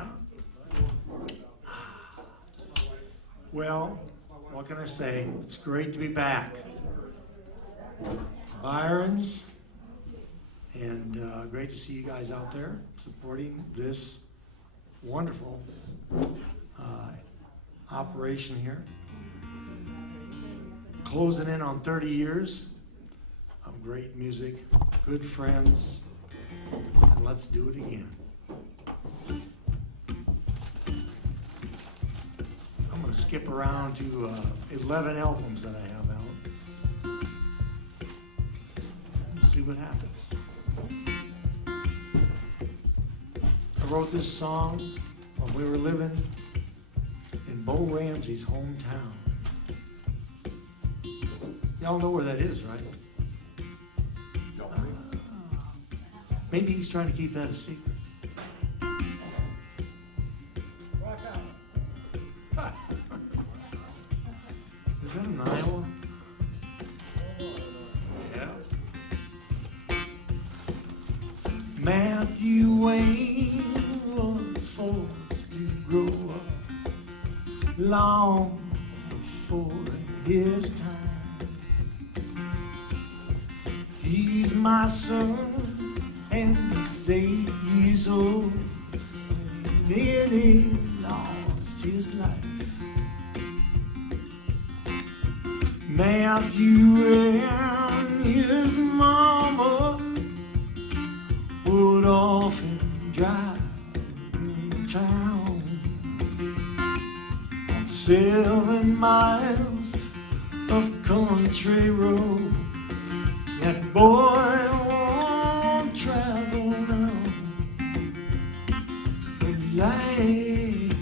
Yeah? Well, what can I say? It's great to be back. Byron's, and great to see you guys out there supporting this wonderful operation here. Closing in on 30 years of great music, good friends, and let's do it again. I'm going to skip around to 11 albums that I have out. We'll see what happens. I wrote this song when we were living in Bo Ramsey's hometown. Y'all know where that is, right? Maybe he's trying to keep that a secret. Is that in Iowa? Yeah. Matthew Wayne was forced to grow up long before his time. He's my son, and he's 8 years old. Nearly lost his life. Matthew and his mama would often drive in town on 7 miles of country road. That boy won't travel now, but life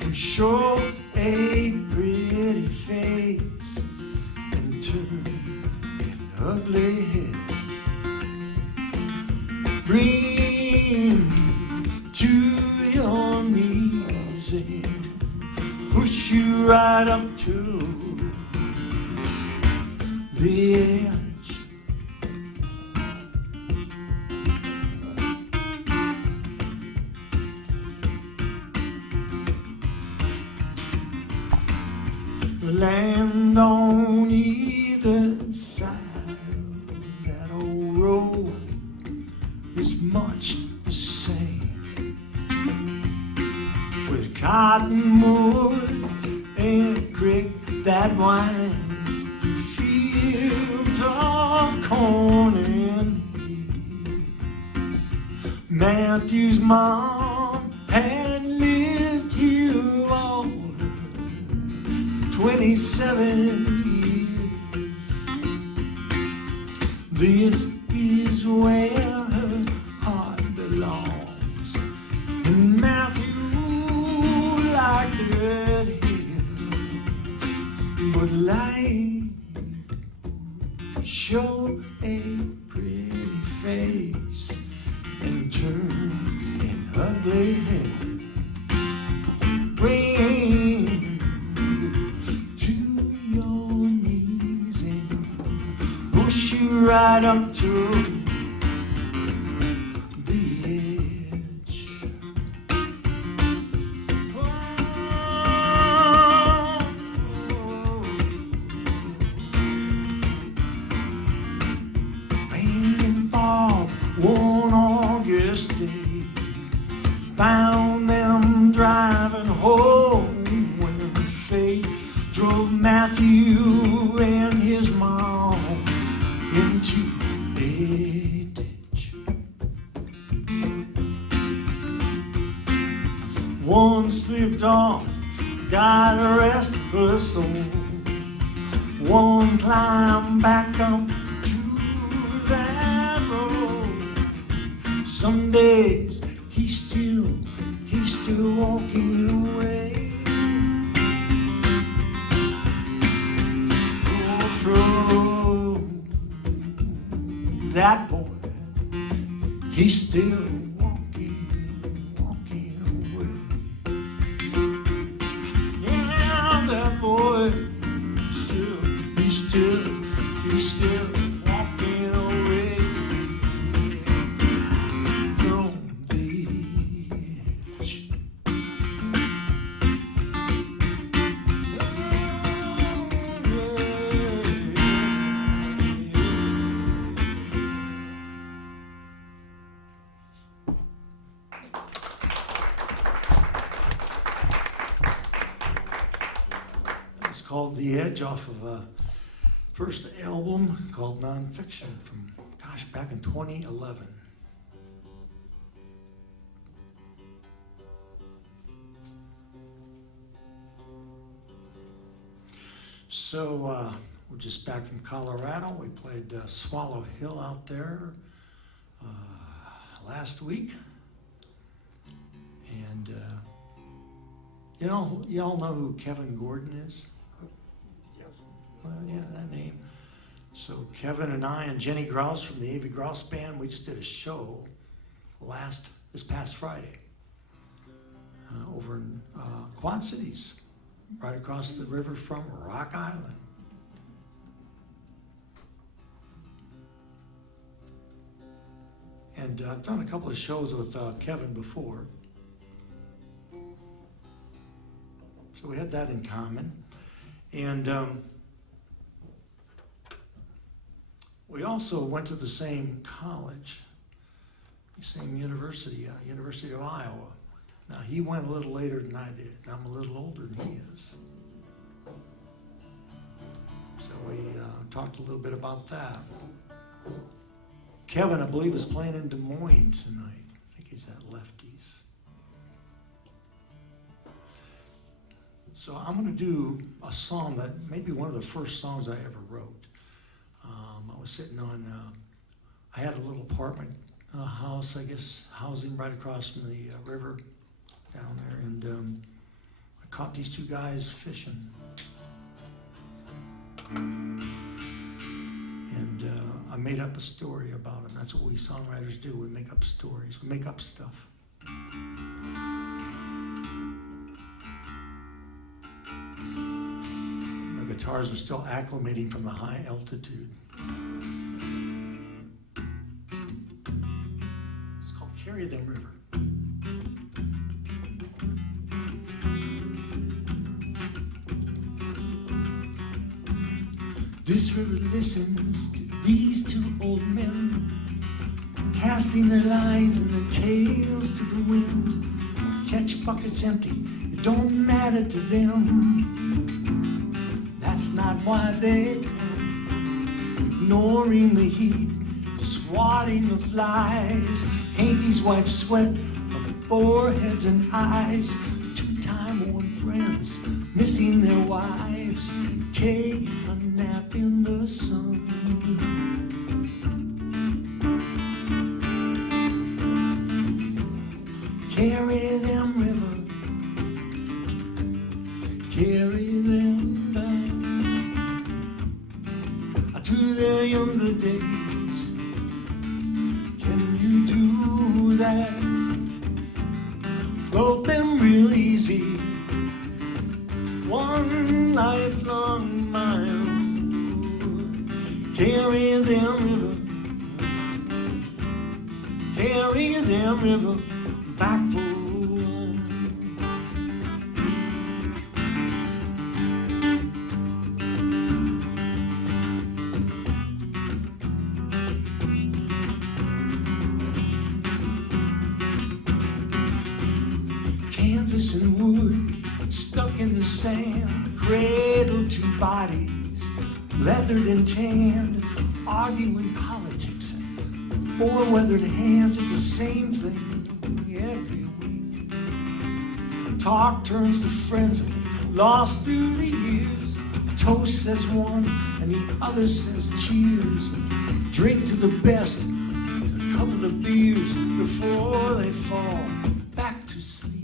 can show a pretty face and turn an ugly head. Bring to your knees and push you right up to the edge. Land on either side of that old road is much the same, with cottonwood and a creek that winds through fields of corn and hay. Matthew's mom had lived here all 27 years. This is where her heart belongs, and Matthew liked it here. But life showed a pretty face and turned an ugly head. Bring push you right up to the edge. Rain and fog one August day found them driving home when fate drove Matthew and his mom into a ditch. One slipped off, got a rest her soul. One climbed back up to that road. Some days he's still walking away. Oh, from that boy, he's still walking away. Yeah, that boy, he's still walking away from the called The Edge off of a first album called Nonfiction from, back in 2011. So we're just back from Colorado. We played Swallow Hill out there last week. And y'all know who Kevin Gordon is? Yes. Well, yeah, that name. So Kevin and I and Jenny Grouse from the A.V. Grouse Band, we just did a show this past Friday over in Quad Cities, right across the river from Rock Island. And I've done a couple of shows with Kevin before. So we had that in common. And we also went to the same college, the same university, University of Iowa. Now, he went a little later than I did, and I'm a little older than he is. So we talked a little bit about that. Kevin, I believe, is playing in Des Moines tonight. I think he's at Lefties. So I'm going to do a song that may be one of the first songs I ever wrote. I was sitting on, I had a little apartment house, I guess, housing right across from the river down there, and I caught these two guys fishing. And I made up a story about them. That's what we songwriters do. We make up stories. We make up stuff. My guitars are still acclimating from the high altitude. It's called Carry Them River. This river listens to these two old men, casting their lines and their tails to the wind. Catch buckets empty, it don't matter to them. That's not why they come, ignoring the heat, swatting the flies. Hankies wipe sweat on foreheads and eyes. Two-time worn friends, missing their wives, taking a nap in the sun. Carry them river, carry them back to their younger days. Can you do that? Float them real easy, one lifelong mile. Carry them river, carry them river back for one. Canvas and wood stuck in the sand, cradled to bodies, leathered and tanned, arguing politics and four weathered hands. It's the same thing every week. Talk turns to friends that they lost through the years. A toast says one and the other says cheers. And drink to the best with a couple of beers before they fall back to sleep.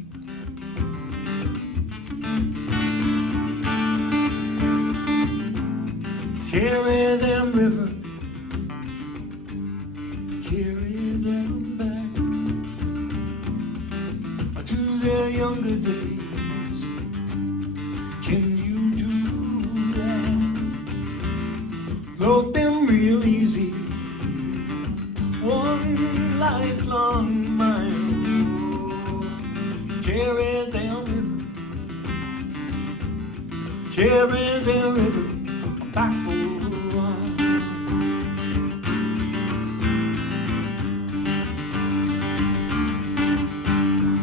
Carry them river, carry them back to their younger days. Can you do that? Float them real easy, one lifelong mile. Carry them river, carry them river back for a while.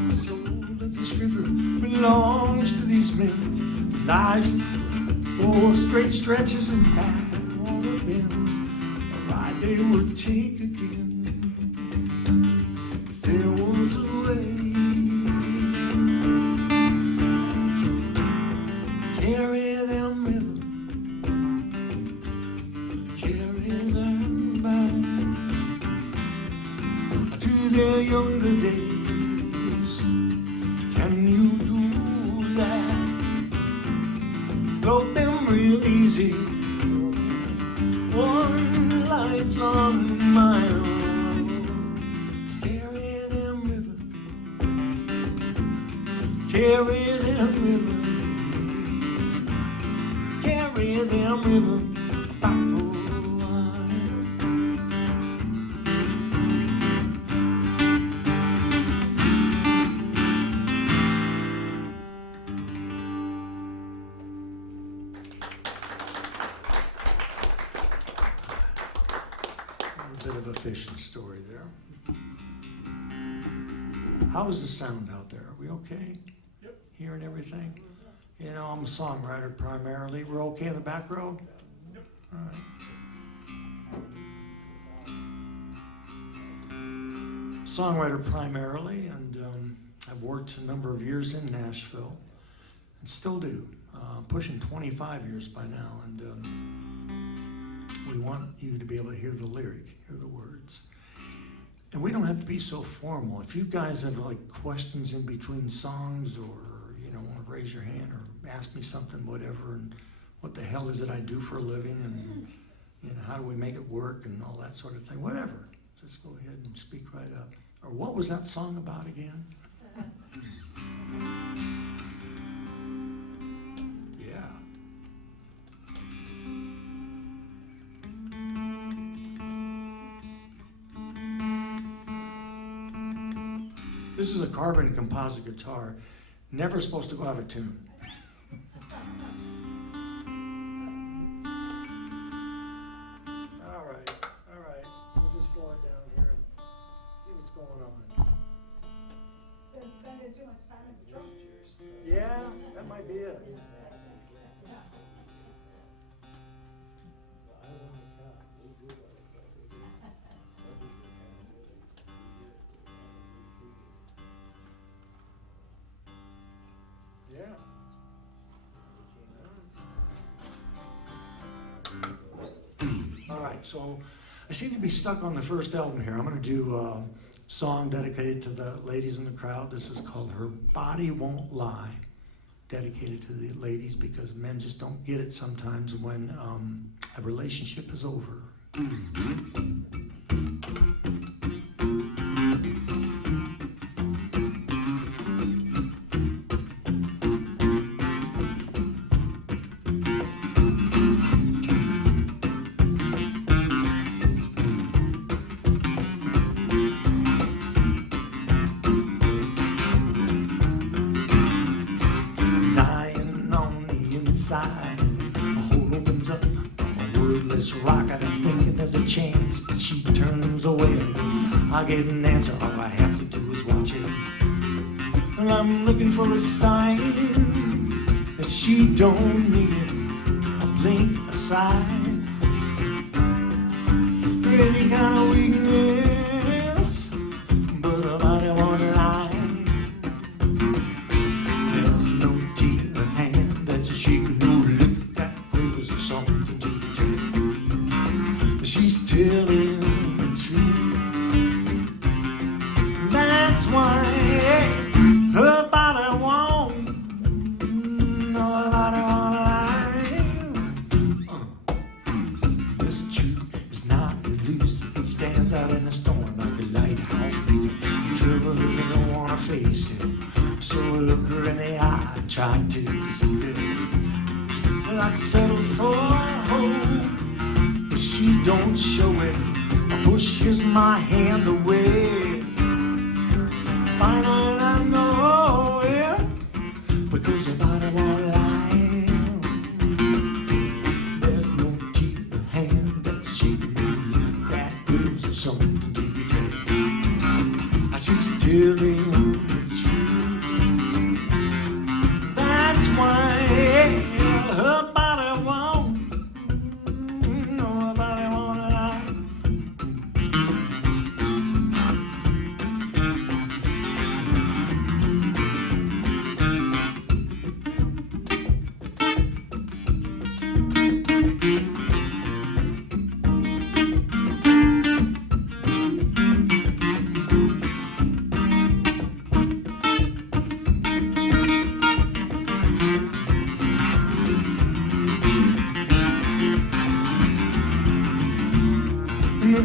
The soul of this river belongs to these men. Lives for straight stretches and backwater bends, a ride they would take again if there was a way. Carry them river, carry them back to their younger days. Can you do that? Float them real easy, one lifelong mile. Carry them river, carry them river, carry them river back for a while. A bit of a fishing story there. How is the sound out there? Are we okay? Yep. Hearing everything? You know, I'm a songwriter primarily. We're okay in the back row? Yep. All right. Songwriter primarily, and I've worked a number of years in Nashville, and still do. Pushing 25 years by now, and we want you to be able to hear the lyric, hear the words. And we don't have to be so formal. If you guys have like questions in between songs, or want to raise your hand or ask me something, whatever, and what the hell is it I do for a living, and how do we make it work, and all that sort of thing, whatever, just go ahead and speak right up. Or what was that song about again? Yeah. This is a carbon composite guitar, never supposed to go out of tune. All right. We'll just slow it down here and see what's going on. Been spending too much time in the church. Yeah, that might be it. Yeah. All right, so I seem to be stuck on the first album here. I'm going to do a song dedicated to the ladies in the crowd. This is called Her Body Won't Lie. Dedicated to the ladies because men just don't get it sometimes when a relationship is over. A hole opens up, I'm a wordless rock. I'm thinking there's a chance, but she turns away. I get an answer, all I have to do is watch it. And I'm looking for a sign that she don't need it. I blink aside. Any kind of weakness, but her body won't lie. There's no deep hand that's shaking. Something to be true. She's telling the truth. That's why her body won't lie. This truth is not elusive. It stands out in the storm like a lighthouse beacon. Trouble is I don't wanna face it, so I look her in the eye, try to deceive it. I'd settle for hope, but she don't show it. Pushes my hand away. Finally I know it, because her body won't lie. There's no deeper hand that's shaking me. That grooves or something to be told. She's telling the truth. That's why her body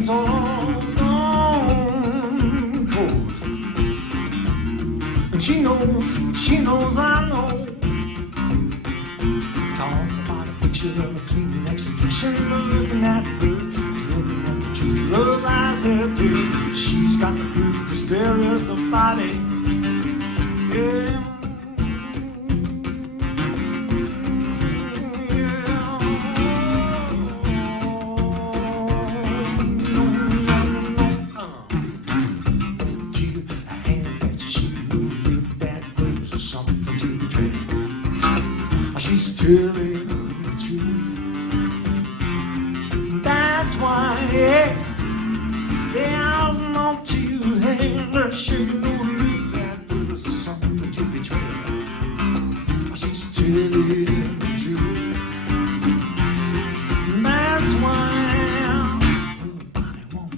so long gone cold. And she knows I know. Talk about a picture of a clean execution, looking at her, looking at the truth. Love lies there through. She's got the proof, 'cause there is the body. Yeah. She's telling the truth. That's why, yeah, there's no to hand. She knew that there was something to betray. She's telling the truth. That's why nobody won't,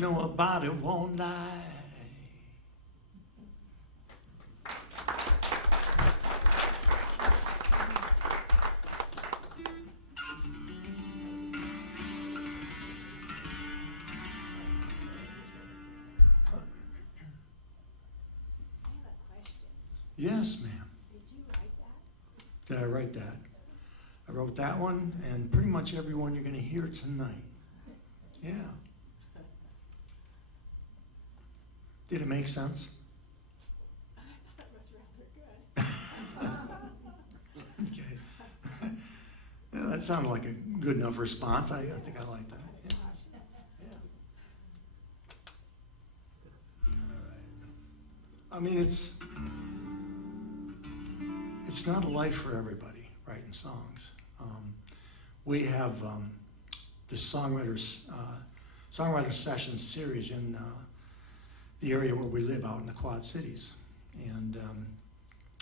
nobody won't lie. Yes, ma'am. Did you write that? Did I write that? I wrote that one and pretty much every one you're going to hear tonight. Yeah. Did it make sense? That was rather good. Okay. Yeah, that sounded like a good enough response. I think I like that. Yeah. Yeah. All right. I mean, it's not a life for everybody, writing songs. We have this songwriter session series in the area where we live out in the Quad Cities. And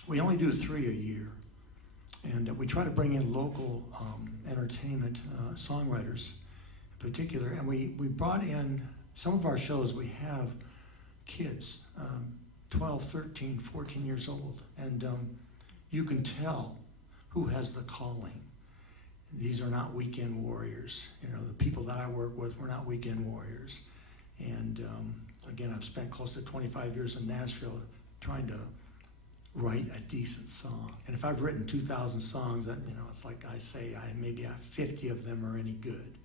we only do 3 a year. And we try to bring in local entertainment songwriters in particular. And we brought in, some of our shows, we have kids, 12, 13, 14 years old. And you can tell who has the calling. These are not weekend warriors. You know, the people that I work with, we're not weekend warriors. And again, I've spent close to 25 years in Nashville trying to write a decent song. And if I've written 2,000 songs, that, you know, it's like I say, maybe 50 of them are any good.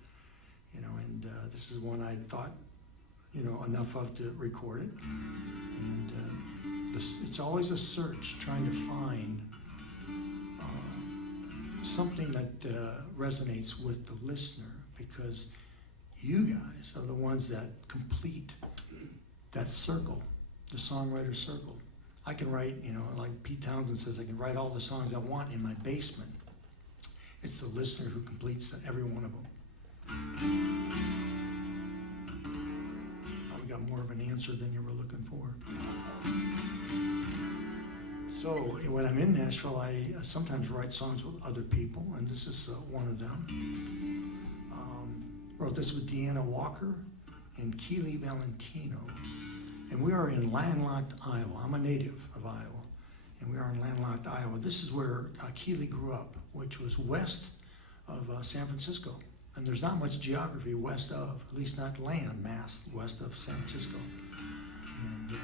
You know, and this is one I thought, you know, enough of to record it. And it's always a search, trying to find something that resonates with the listener, because you guys are the ones that complete that circle, the songwriter circle. I can write, you know, like Pete Townsend says, I can write all the songs I want in my basement. It's the listener who completes every one of them. Probably got more of an answer than you were looking for. So when I'm in Nashville, I sometimes write songs with other people, and this is one of them. Wrote this with Deanna Walker and Keely Valentino. And we are in landlocked Iowa. I'm a native of Iowa, and we are in landlocked Iowa. This is where Keely grew up, which was west of San Francisco. And there's not much geography west of, at least not land mass west of San Francisco. And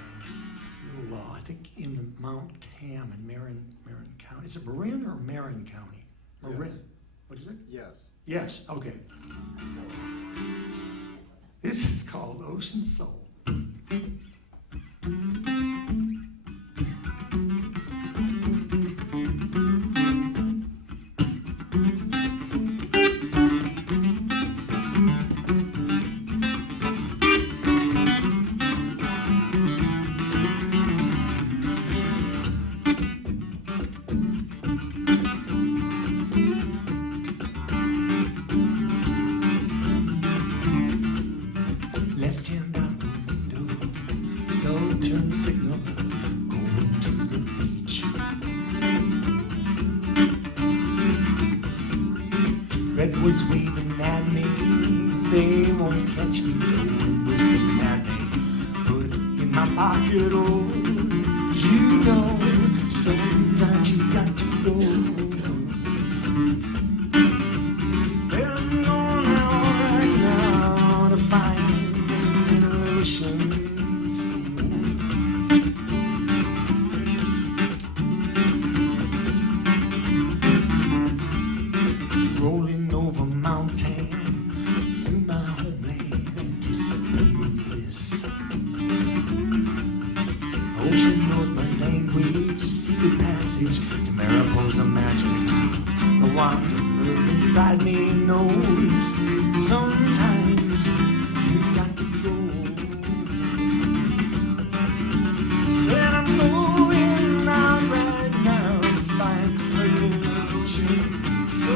I think in the Mount Tam in Marin County. Is it Marin or Marin County? Marin. Yes. What is it? Yes. Yes, okay. So, this is called Ocean Soul. Left hand out the window, catch me doing wisdom that they put in my pocket. Oh, you know, sometimes you got to go. Well, I'm going out right now to find the oceans. Rolling over mountain through my homeland, anticipating bliss. Ocean knows my language, a secret passage to Mariposa magic. The wanderer inside me knows sometimes you've got to go. And I'm going out right now to find a little ocean. So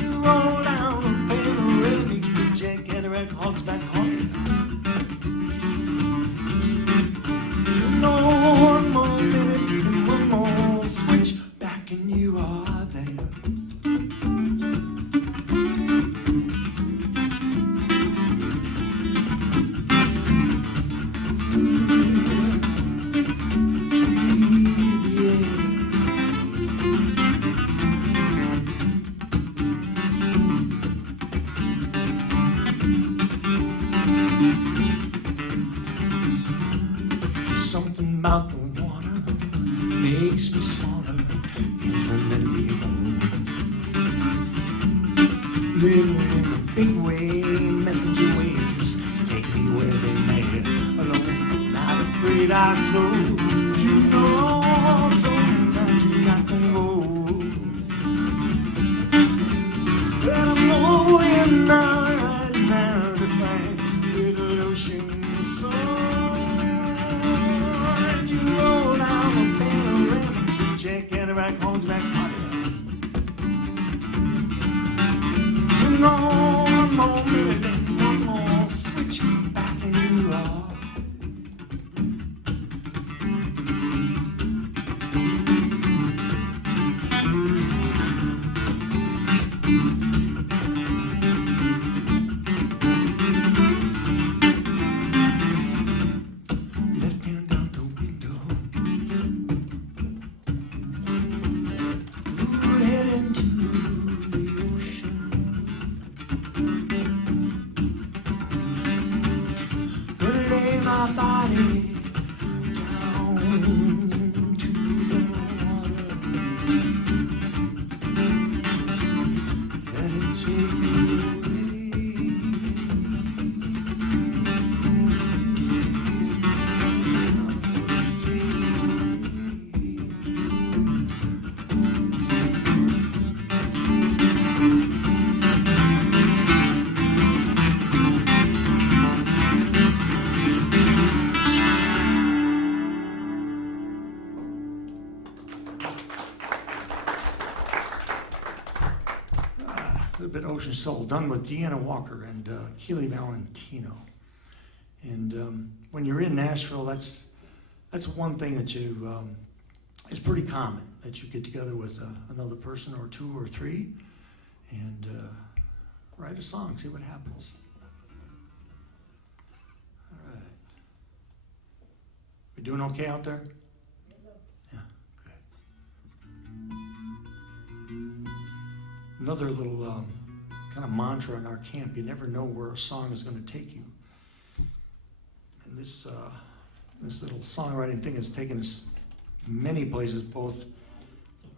you roll down a panoramic, Jack Cataract, Hawks back calling. One more minute and one more switch back and you are there. Breathe the air. Something about the water makes me smaller, infinitely whole. Living in a big wave, messenger waves take me where they may. Alone, not afraid I float. You know, sometimes you got to go. But I'm going out right now to find little ocean. So roll down a panoramic, Jack Cataract, Holmes back hot. You know, one more minute and one more switch back and you are. Left hand out the window. Ooh, head into the ocean. Gonna lay my body down into the water. Let it take me away. Take me a little bit Ocean Soul, done with Deanna Walker and Keely Valentino. And when you're in Nashville, that's one thing that you is pretty common, that you get together with another person or two or three and write a song, see what happens. All right. We doing okay out there? Yeah, good. Another little kind of mantra in our camp: you never know where a song is going to take you. And this little songwriting thing has taken us many places, both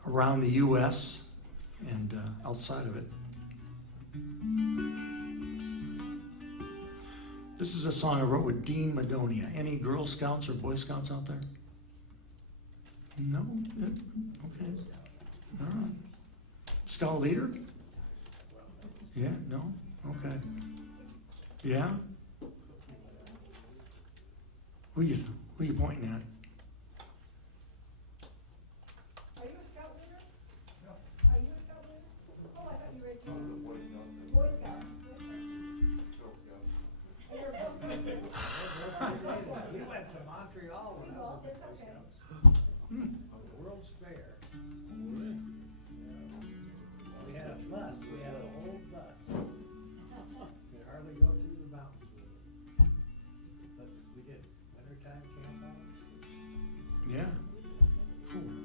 around the U.S. and outside of it. This is a song I wrote with Dean Madonia. Any Girl Scouts or Boy Scouts out there? No? Okay. All right. Scout leader? Yeah? No? Okay. Yeah? Who are you pointing at? Are you a scout leader? No. Are you a scout leader? Oh, I thought you were a Boy Scout. Boy Scout. Girl Scout. We went to Montreal when I was a It's Boy okay. Scouts. The World's Fair. Yeah. We had a bus. We had an old bus.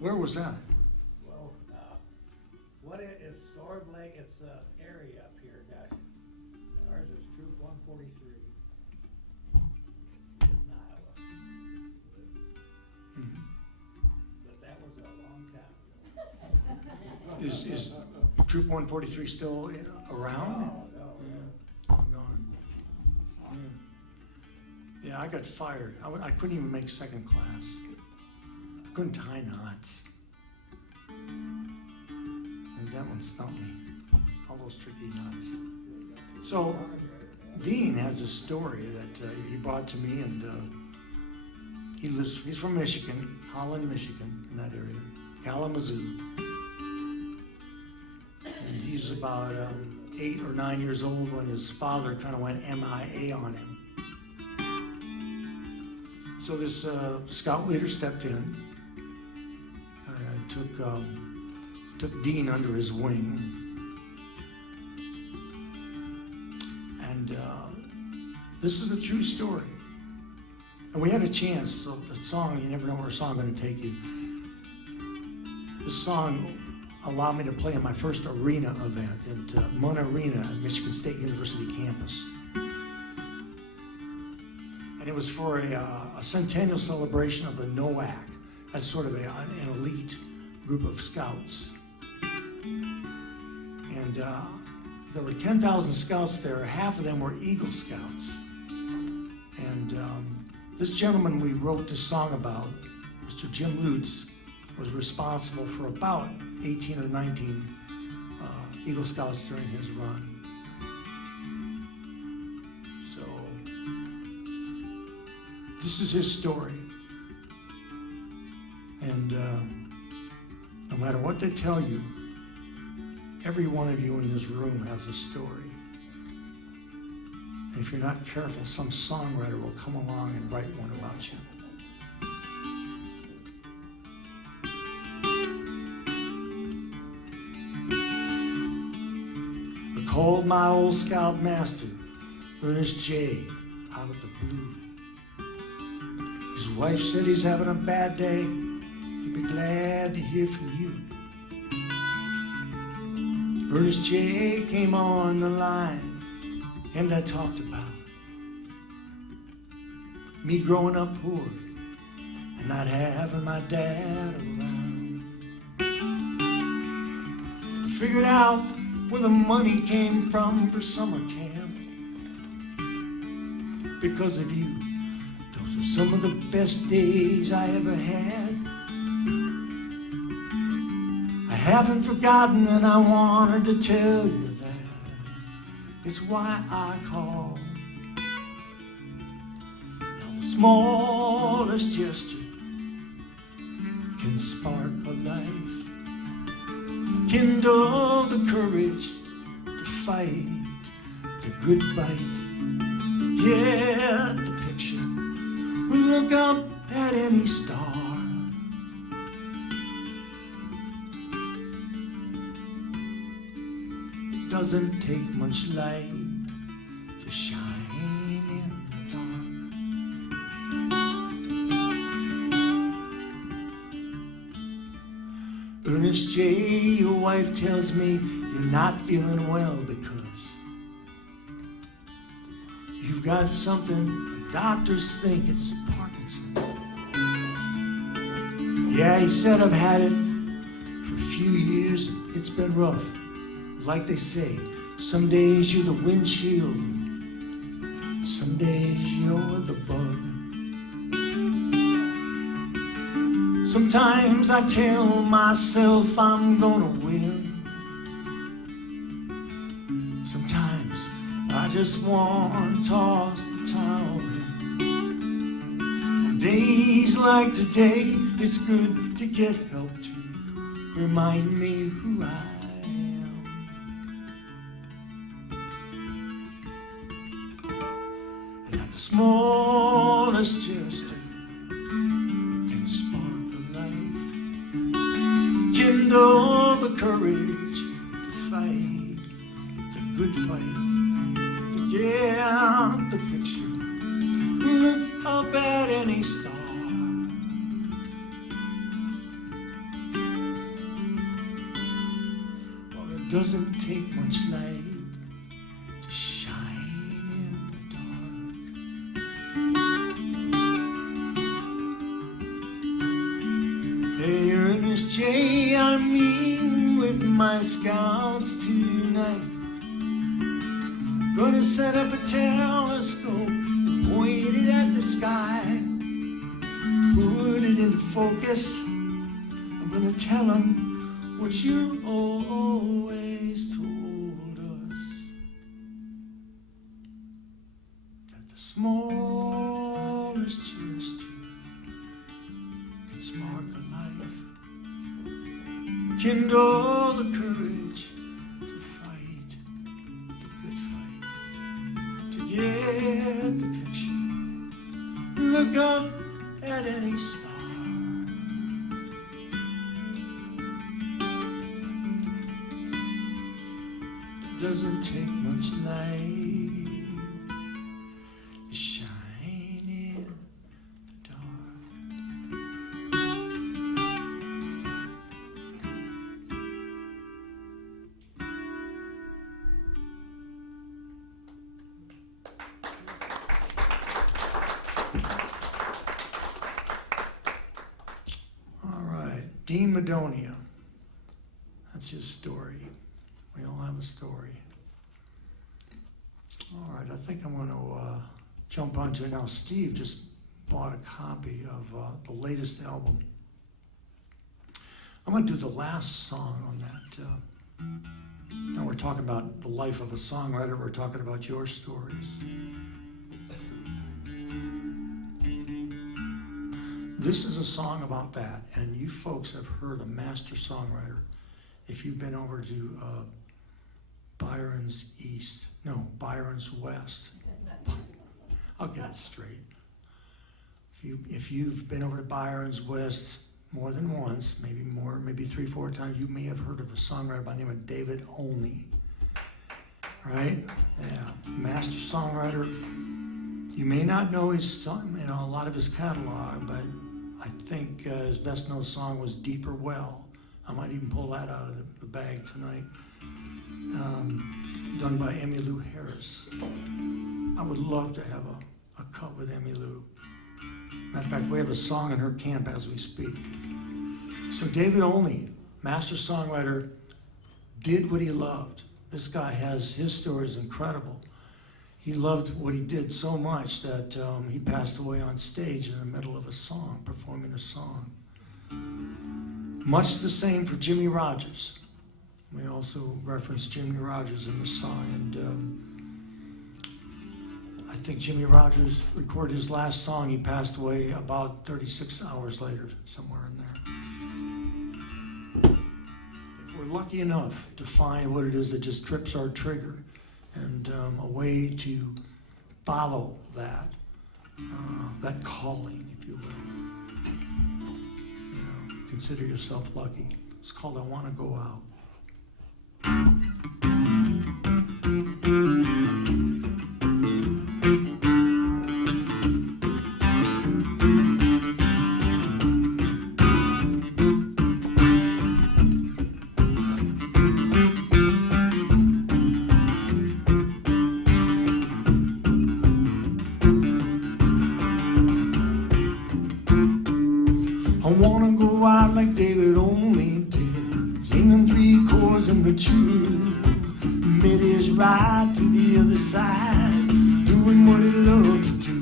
Where was that? Well, it's Storm Lake, it's area up here, gosh. Ours was Troop 143 in Iowa. Mhm. But that was a long time ago. Is Troop 143 still around? No. Yeah, long gone. Yeah, I got fired. I couldn't even make second class. I couldn't tie knots. And that one stumped me. All those tricky knots. So, Dean has a story that he brought to me, and he's from Michigan, Holland, Michigan, in that area, Kalamazoo. And he's about 8 or 9 years old when his father kind of went MIA on him. So this scout leader stepped in, took Dean under his wing, and this is a true story. And we had a chance. So the song, you never know where a song is going to take you. This song allowed me to play in my first arena event at Munn Arena at Michigan State University campus. And it was for a centennial celebration of the NOAC. That's sort of an elite group of scouts. And there were 10,000 scouts there. Half of them were Eagle Scouts. And this gentleman we wrote this song about, Mr. Jim Lutz, was responsible for about 18 or 19 Eagle Scouts during his run. So, this is his story. And no matter what they tell you, every one of you in this room has a story. And if you're not careful, some songwriter will come along and write one about you. I called my old scout master, Ernest J., out of the blue. His wife said he's having a bad day. He'd be glad to hear from you. Ernest J. came on the line, and I talked about me growing up poor and not having my dad around. I figured out where the money came from for summer camp. Because of you, those are some of the best days I ever had. I haven't forgotten, and I wanted to tell you that. It's why I called. Now the smallest gesture can spark a life, kindle the courage to fight the good fight. Get the picture, look up at any star. It doesn't take much light to shine in the dark. Ernest J., your wife tells me you're not feeling well because you've got something, doctors think it's Parkinson's. Yeah, he said I've had it for a few years. It's been rough. Like they say, some days you're the windshield, some days you're the bug. Sometimes I tell myself I'm gonna win. Sometimes I just want to toss the towel in. On days like today, it's good to get help to remind me who I am. And at the smallest gesture can spark a life, kindle the courage to fight the good fight. Yeah, the picture, look up at any star. Doesn't take much light to shine in the dark. Hey, Ernest J., I'm meeting with my scouts tonight. Gonna set up a telescope and point it at the sky. Put it into focus. I'm gonna tell them what you always told us, that the smallest gesture can spark a life, kindle the courage to fight the good fight, to get the picture, look up at any star. Doesn't take much light to shine in the dark. All right, Dean Madonia. That's his story. We all have a story. All right, I think I'm going to jump onto it now. Steve just bought a copy of the latest album. I'm going to do the last song on that. Now we're talking about the life of a songwriter. We're talking about your stories. This is a song about that, and you folks have heard a master songwriter. If you've been over to Byron's West. I'll get it straight. If you've been over to Byron's West more than once, maybe more, maybe 3-4 times, you may have heard of a songwriter by the name of David Olney. Right? Yeah, master songwriter. You may not know his song, a lot of his catalog, but I think his best known song was Deeper Well. I might even pull that out of the bag tonight. Done by Emmylou Harris. I would love to have a cut with Emmylou. Matter of fact, we have a song in her camp as we speak. So David Olney, master songwriter, did what he loved. This guy his story is incredible. He loved what he did so much that he passed away on stage in the middle of a song, performing a song. Much the same for Jimmy Rogers. We also reference Jimmy Rogers in the song, and I think Jimmy Rogers recorded his last song. He passed away about 36 hours later, somewhere in there. If we're lucky enough to find what it is that just trips our trigger, and a way to follow that calling, if you will, consider yourself lucky. It's called I Want to Go Out. I wanna go out like David Olney did, singing 3 chords in the tune. Made his ride to the other side, doing what he loved to do.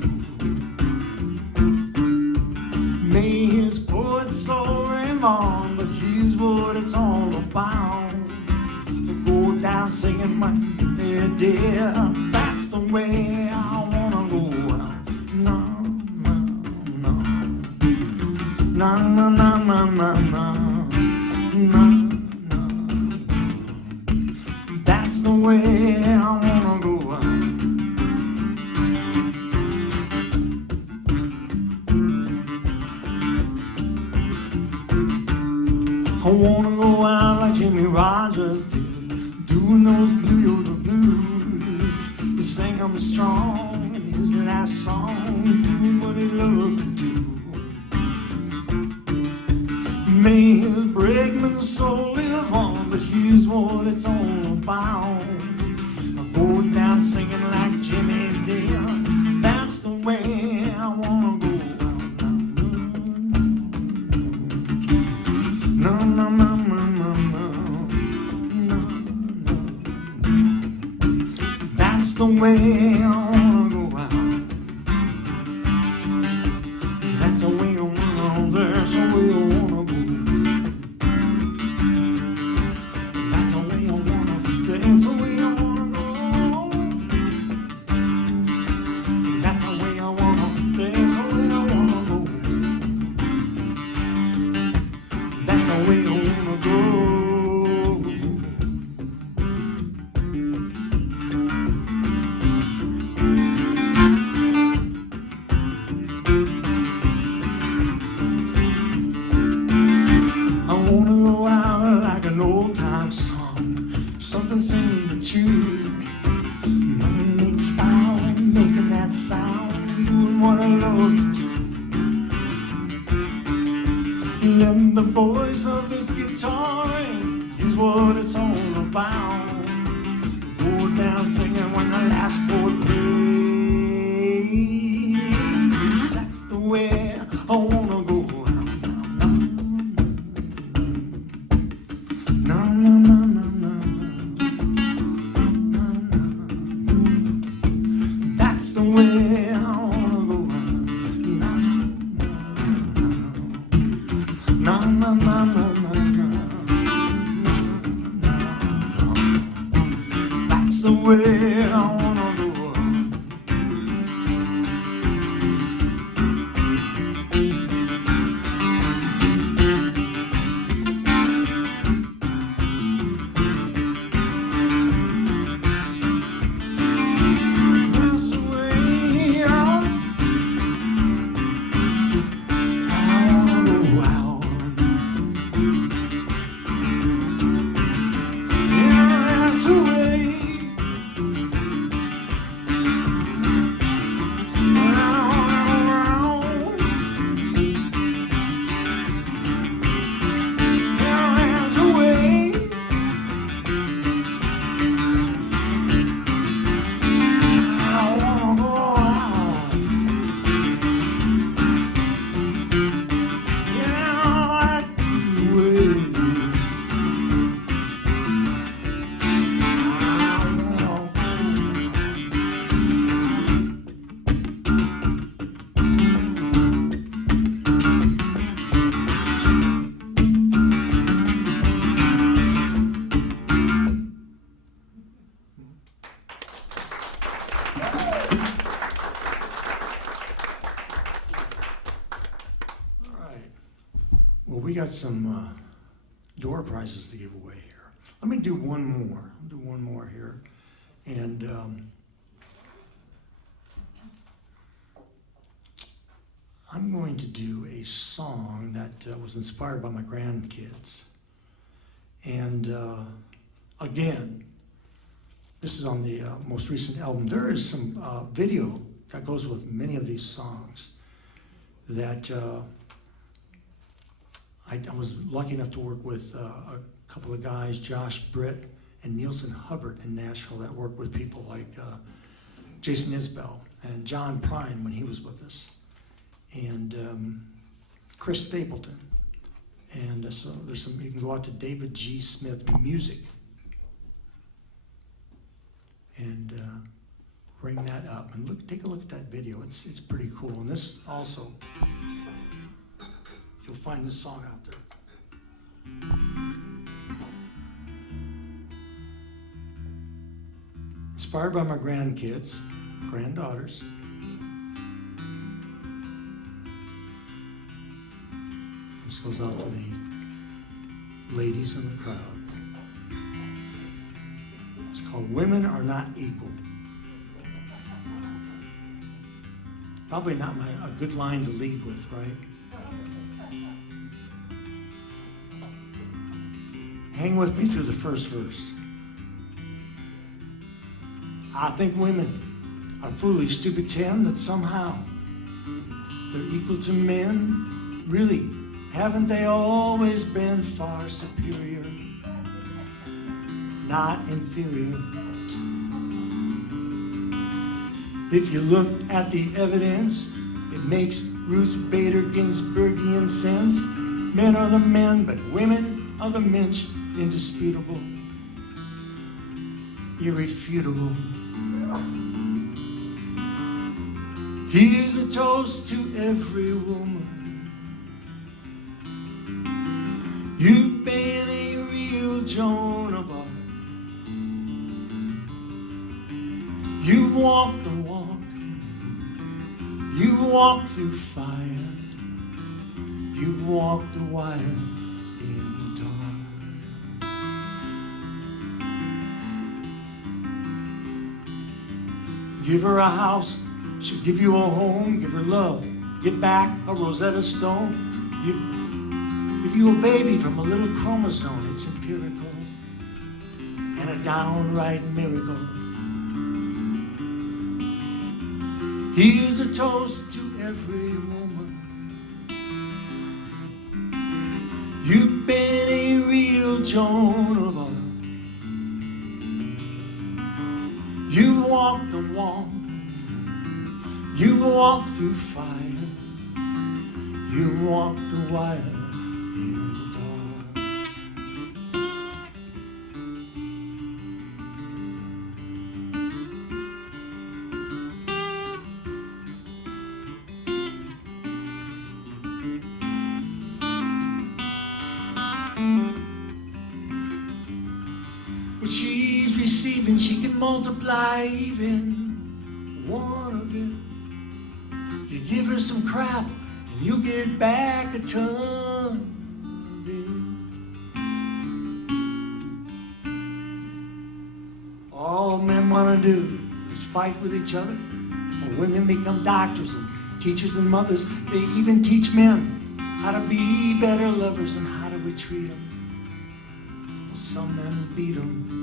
May his poet soul rave on, but here's what it's all about. To go down singing my dear, that's the way I wanna go out. No, no, no. Na na na na na na na na. That's the way I wanna go out. I wanna go out like Jimmy Rogers did, doing those Blue Yoda blues. He sang them strong in his last song, doing what he loved to do. May his Bregman soul live on, but here's what it's all No, no, no, no, no, no, no, no. That's the way I wanna go out. That's the way I wanna, that's the way I wanna go. That's the way I wanna, that's the way I wanna go. That's the way I wanna, that's the way I wanna go. That's the way I wanna go. I wanna go out like an old time song, something singing the tune. Money makes power, making that sound, doing what I love to do. Let the voice of this guitar is what it's all about. Go down singing when the last chord plays. That's the way I wanna go out. No, no, no, no, no, no, no, no. That's the way I wanna go out. No, no, no, no, no, no, no, no. That's the way I wanna go out. That's the way out. And I wanna go out. Yeah, that's the way. And I wanna go out. Yeah, that's the way. I wanna go out. Yeah, that's the way. I wanna go out. All right. Well, we got some door prizes to give away here. Let me do one more. I'll do one more here. And I'm going to do a song that was inspired by my grandkids. And again, this is on the most recent album. There is some video that goes with many of these songs that I was lucky enough to work with a couple of guys, Josh Britt and Nielsen Hubbard in Nashville, that work with people like Jason Isbell and John Prine when he was with us, and Chris Stapleton. And so there's some, you can go out to David G. Smith Music and ring that up and look, take a look at that video. It's pretty cool. And this also, you'll find this song out there. Inspired by my grandkids, granddaughters. This goes out to the ladies in the crowd. It's called Women Are Not Equal. Probably not a good line to lead with, right? Hang with me through the first verse. I think women are foolish to pretend that somehow they're equal to men. Really, haven't they always been far superior, not inferior? If you look at the evidence, it makes Ruth Bader Ginsburgian sense. Men are the men, but women are the mensch. Indisputable, irrefutable. Here's a toast to every woman. You've been a real Joan of Arc. You've walked the walk. You've walked through fire. You've walked the wire in the dark. Give her a house, she'll give you a home. Give her love, give back a Rosetta Stone. Give you a baby from a little chromosome. It's empirical and a downright miracle. Here's a toast to every woman. You've been a real Joan of Arc. You've walked the walk. You've walked through fire. You've walked the wire in the dark. What she's receiving, she can multiply even one of it. You give her some crap, and you'll get back a ton of it. All men want to do is fight with each other. Well, women become doctors and teachers and mothers. They even teach men how to be better lovers and how do we treat them. Well, some men beat them.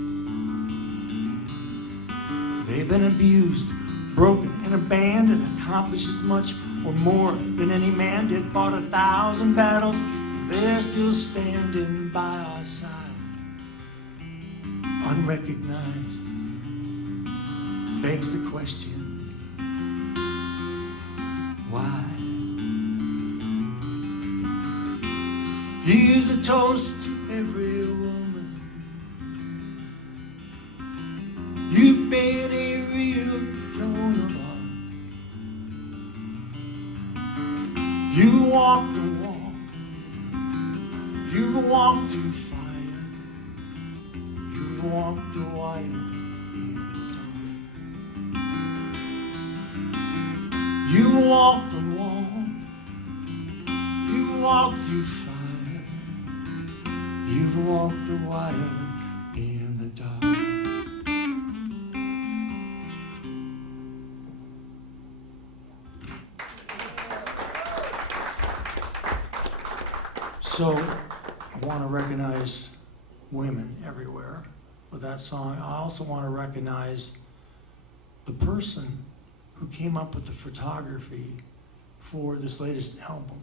They've been abused, broken, and abandoned, accomplished as much or more than any man did, fought 1,000 battles. They're still standing by our side, unrecognized. Begs the question, why? Here's a toast to every woman. You've been a real Joan of Arc. You walked the walk. You've walked through fire. You've walked the wire in the dark. You walked the walk. You walked through fire. You've walked the wire in the dark. So I want to recognize women everywhere with that song. I also want to recognize the person who came up with the photography for this latest album.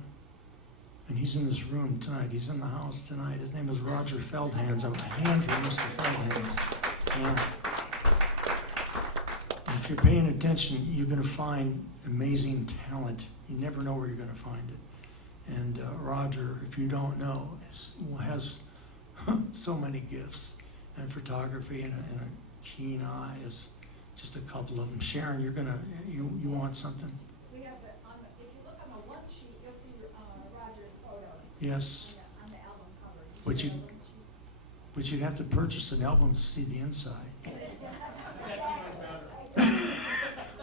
And he's in this room tonight. He's in the house tonight. His name is Roger Feldhans. A hand for Mr. Feldhans. And if you're paying attention, you're going to find amazing talent. You never know where you're going to find it. And Roger, if you don't know, has so many gifts, and photography and a keen eye is just a couple of them. Sharon, you want something? We have if you look on the one sheet, you'll see Roger's photo. Yes. On the album cover. But you'd have to purchase an album to see the inside.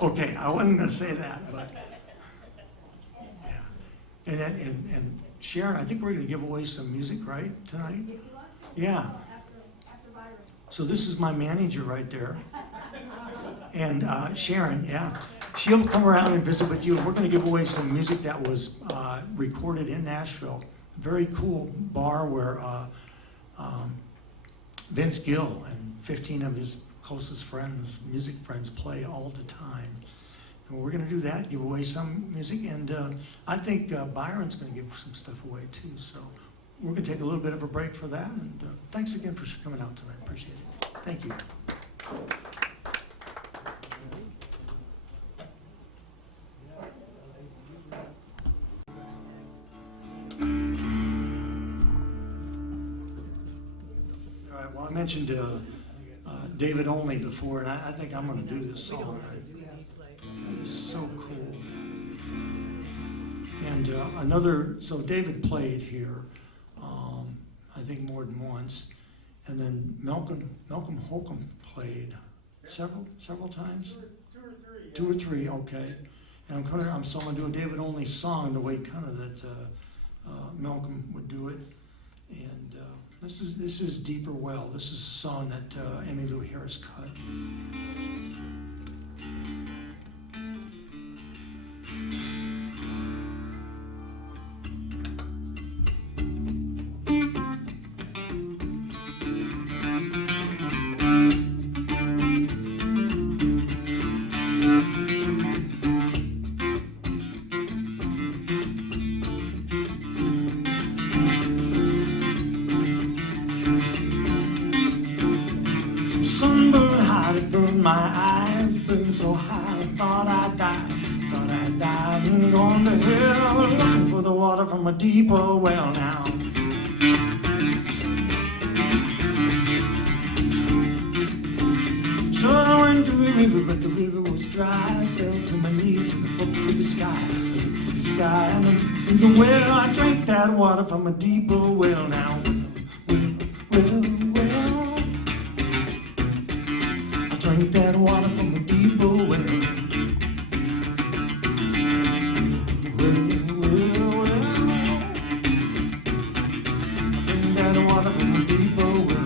Okay, I wasn't going to say that, but yeah. And Sharon, I think we're going to give away some music, right, tonight? If you want to. Yeah. After Byron. So this is my manager right there. And Sharon, yeah, she'll come around and visit with you. We're going to give away some music that was recorded in Nashville. Very cool bar where Vince Gill and 15 of his closest friends, music friends, play all the time. And we're going to do that, give away some music. And I think Byron's going to give some stuff away too. So we're going to take a little bit of a break for that. And thanks again for coming out tonight. Appreciate it. Thank you. I mentioned David Only before, and I think I'm going to do this song. It's so cool. And so David played here, I think more than once, and then Malcolm Holcomb played several times. Two or three, okay. And I'm gonna do a David Only song the way kind of that Malcolm would do it. And this is Deeper Well. This is a song that Emmylou Harris cut. Sunburn hot, it burned my eyes, burned so hot I thought I'd die. Thought I'd die and gone to hell, looking for the water from a deeper well now. So I went to the river, but the river was dry. I fell to my knees and looked to the sky. I looked to the sky and I looked in the well. I drank that water from a deeper well now. Well. Drink that water from a deeper well. Well. Drink that water from a deeper well.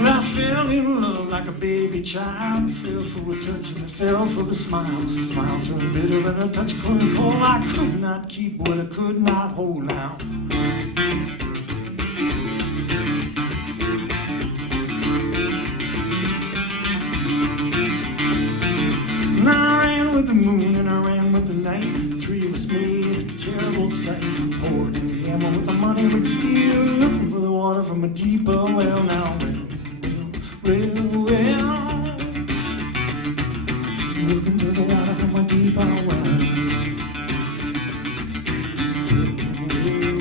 Well, I fell in love like a baby child. I fell for a touch and I fell for a smile. The smile turned bitter and a touch turned cold. I could not keep what I could not hold now. And I ran with the moon and I ran with the night. Three of us made a terrible sight. Poured in the gamble with the money we'd steal, looking for the water from a deeper well now. Well, looking for the water from a deeper well.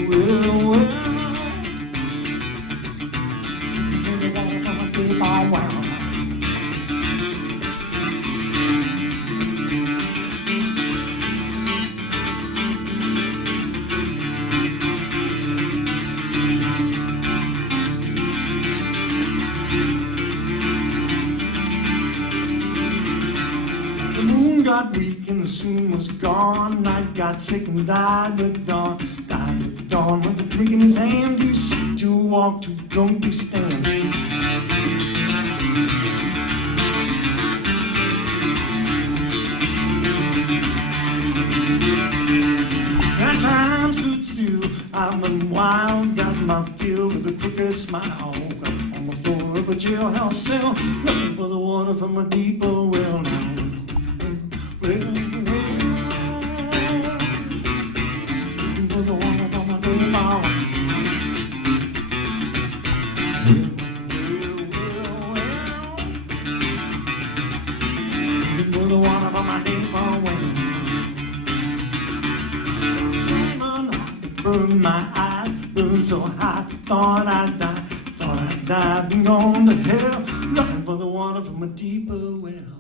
Well, looking for the water from a deeper well. Got weak and soon was gone. Night got sick and died with dawn. Died with the dawn with a drink in his hand. Too sick to walk, too drunk to stand. That time stood still. I've been wild, got my fill with a crooked smile. Got on the floor of a jailhouse cell, looking for the water from a deeper well now. Well, looking for the water from a deeper well. Looking for the water from a deeper well. Sun burned my eyes, burned so hot, thought I'd die. Thought I'd die and gone to hell, looking for the water from a deeper well.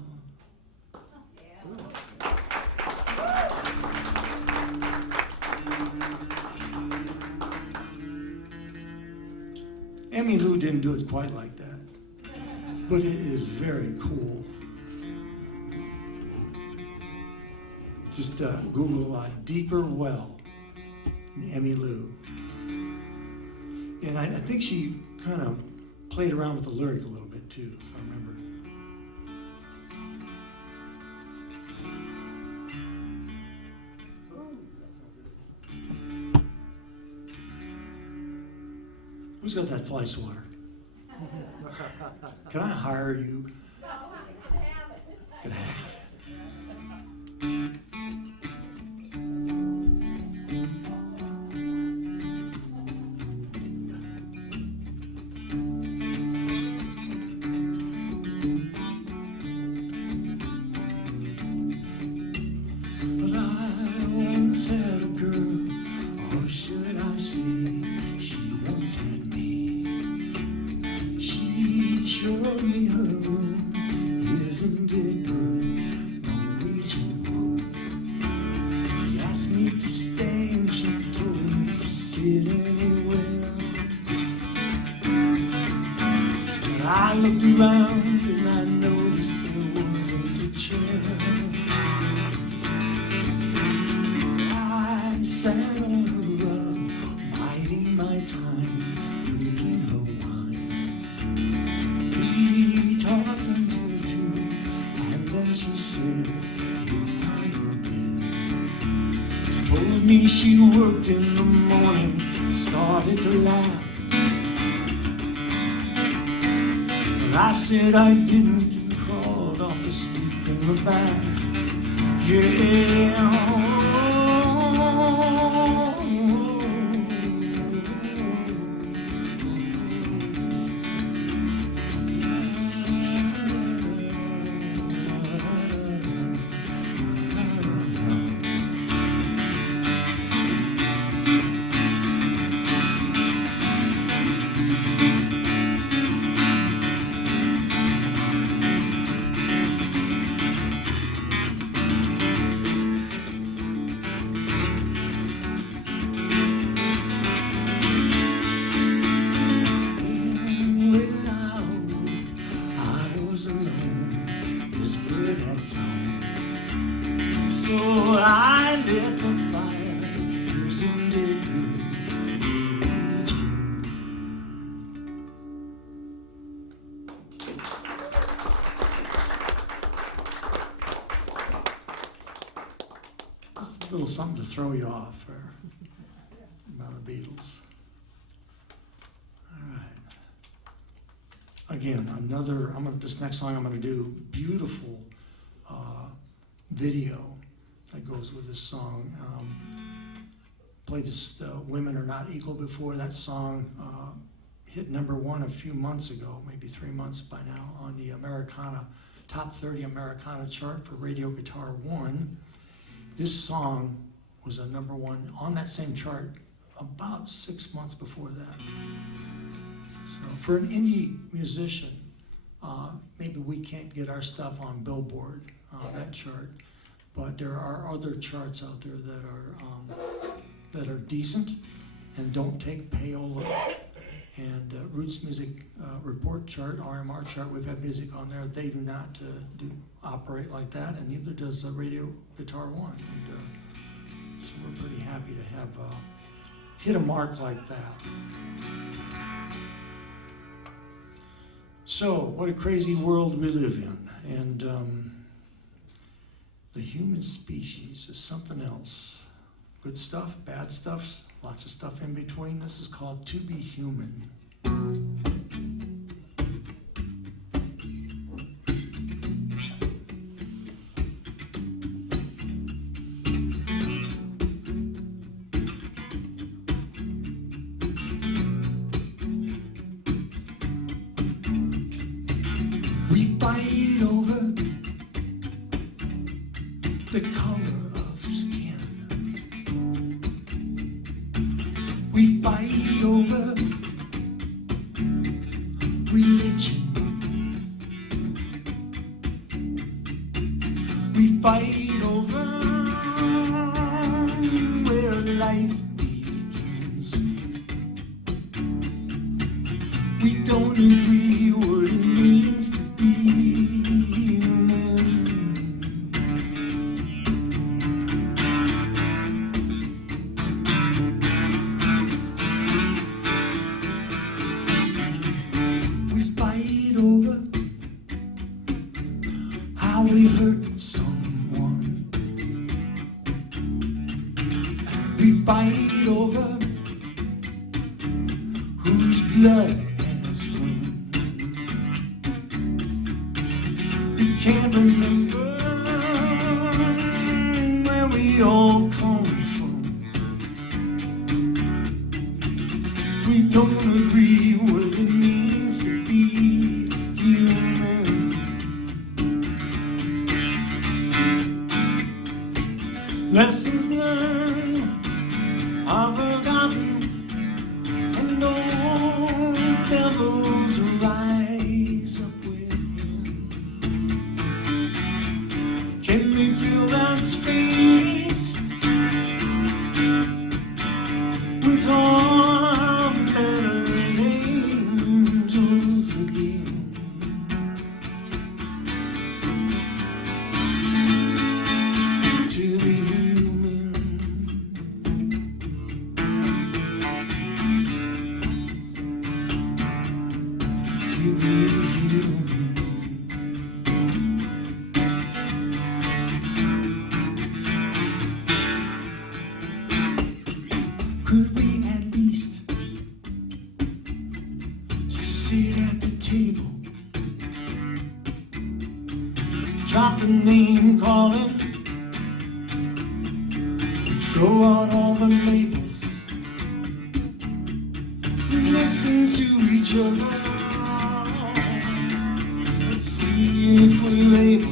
Emmylou didn't do it quite like that, but it is very cool. Just Google Deeper Well and Emmylou. And I think she kind of played around with the lyric a little bit too, if I remember. Who's got that fly swatter? Can I hire you? No, you can have it. Can I have it? around and I noticed there wasn't a chair. I sat on her rug, biding my time, drinking her wine. We talked until 2, and then she said, it's time for bed. She told me she worked in the morning, started to laugh. I said I didn't and crawled off to sleep in the bath. Yeah. So I lit the fire using dead wood. Just a little something to throw you off about the Beatles. All right. Again, this next song I'm going to do, beautiful video that goes with this song. Played this Women Are Not Equal before. That song hit #1 a few months ago, maybe 3 months by now, on the Americana, Top 30 Americana chart for Radio Guitar 1. This song was a #1 on that same chart about 6 months before that. So for an indie musician, maybe we can't get our stuff on Billboard, that chart, but there are other charts out there that are decent and don't take payola. And Roots Music Report chart, RMR chart, we've had music on there. They do not operate like that, and neither does Radio Guitar 1. And, so we're pretty happy to have hit a mark like that. So, what a crazy world we live in. And the human species is something else. Good stuff, bad stuff, lots of stuff in between. This is called To Be Human. We fight over the color of skin. We fight over religion. We fight over where life begins. We don't agree what it means to be human. We fight over how we hurt someone. We fight over whose blood has run. We can't remember where we all come from. We don't agree what it means to be human. Lessons learned are forgotten, and old devils rise up within. Can we fill that space with all better names? Could we at least sit at the table? Drop the name calling, throw out all the labels, listen to each other, let's see if we're able.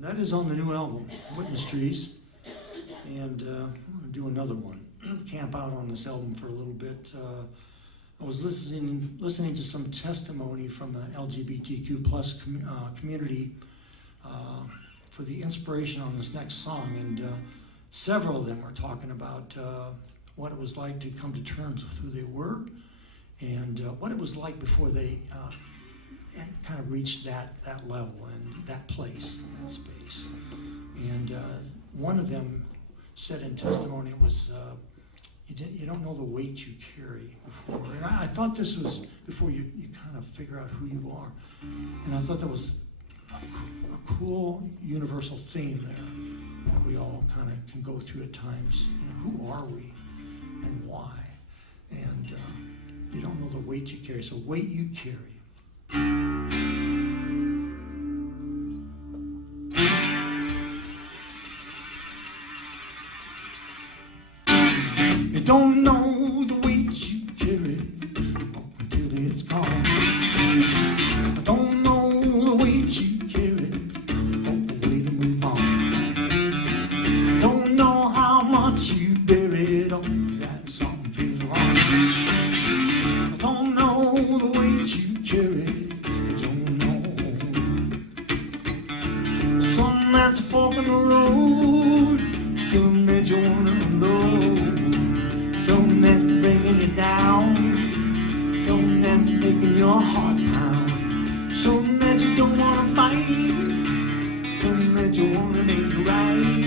That is on the new album, Witness Trees, and I'm going to do another one, camp out on this album for a little bit. I was listening to some testimony from the LGBTQ plus community for the inspiration on this next song, and several of them were talking about what it was like to come to terms with who they were, and what it was like before they kind of reached that level and that place, that space. And one of them said in testimony, it was, you don't know the weight you carry before. And I thought this was before you kind of figure out who you are. And I thought that was a cool universal theme there that we all kind of can go through at times. You know, who are we and why? And you don't know the weight you carry. So weight you carry. You don't know the weight you carry until it's gone. I don't know the weight you carry, oh, way to move on. Don't know how much you buried, oh, that something feels wrong. I don't know the weight you carry, I don't know. Some that's a fork in the road, some that you wanna unload. Some that's bringing you down, some that's making your heart pound, some that you don't want to fight, some that you want to make right,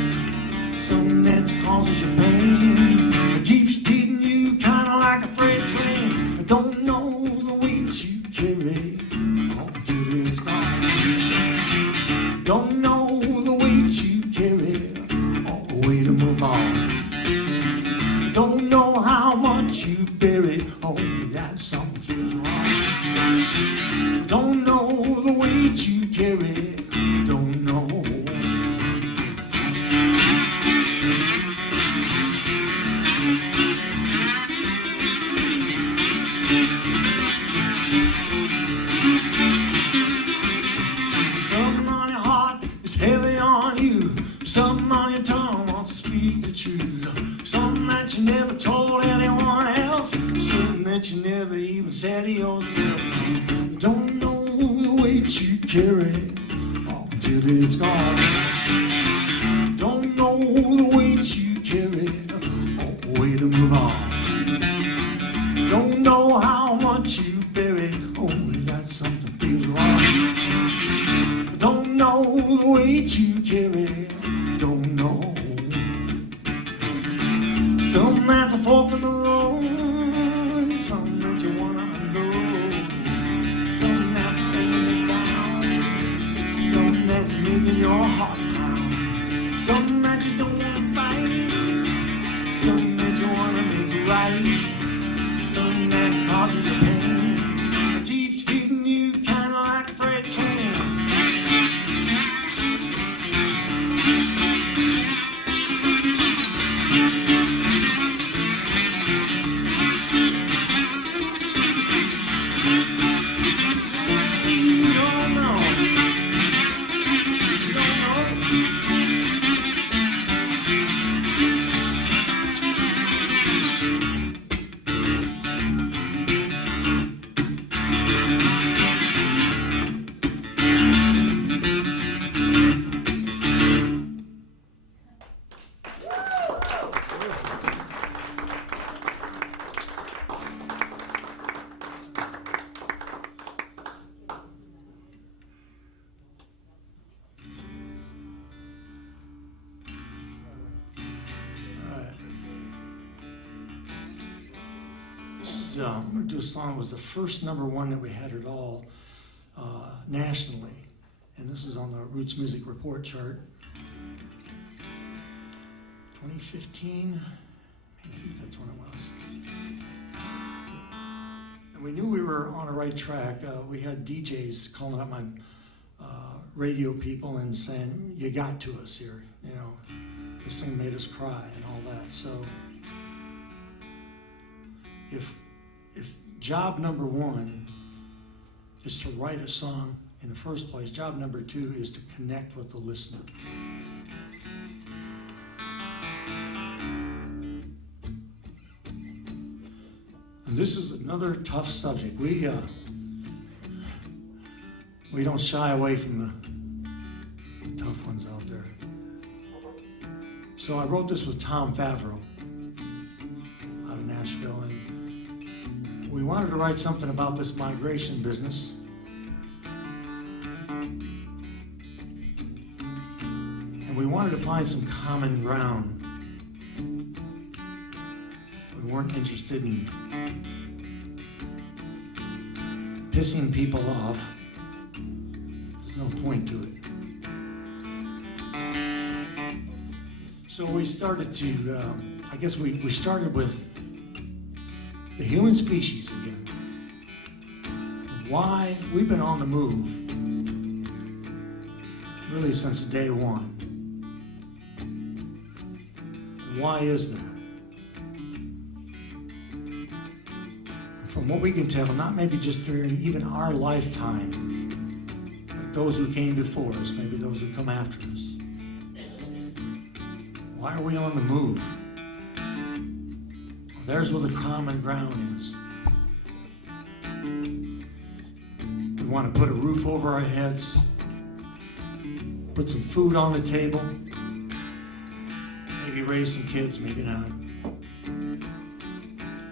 some that causes you pain, it keeps beating you kind of like a freight train. I don't know the weight you carry until it's gone. Don't know the weight you carry, or a way to move on. Don't know how much you bury, oh, that something feels wrong. Don't know the weight you carry, don't know. Something on your heart is heavy on you, something on your tongue wants to speak the truth. Something that you never told anyone else, something that you never even said to yourself. Don't know the weight you carry until it's gone. Don't know the weight you carry, oh, way to move on. Don't know how much you bury, oh, that something feels wrong. Don't know the weight you carry, don't know. Some that's a fork in the road, some that you wanna unload, some that's bringing you down, some that's making your heart pound, some that you don't wanna fight, some that you wanna make right, some that causes you pain, it keeps hitting you kinda like a freight train. I'm going to do a song that was the first #1 that we had at all nationally. And this is on the Roots Music Report chart. 2015, I think that's when it was. And we knew we were on the right track. We had DJs calling up my radio people and saying, "You got to us here, you know, this thing made us cry," and all that. So if job #1 is to write a song in the first place, job #2 is to connect with the listener. And this is another tough subject. We don't shy away from the tough ones out there. So I wrote this with Tom Favreau out of Nashville, and we wanted to write something about this migration business. And we wanted to find some common ground. We weren't interested in pissing people off. There's no point to it. So we started to, I guess we started with the human species again. Why we've been on the move really since day one. Why is that? From what we can tell, not maybe just during even our lifetime, but those who came before us, maybe those who come after us. Why are we on the move? There's where the common ground is. We want to put a roof over our heads, put some food on the table, maybe raise some kids, maybe not.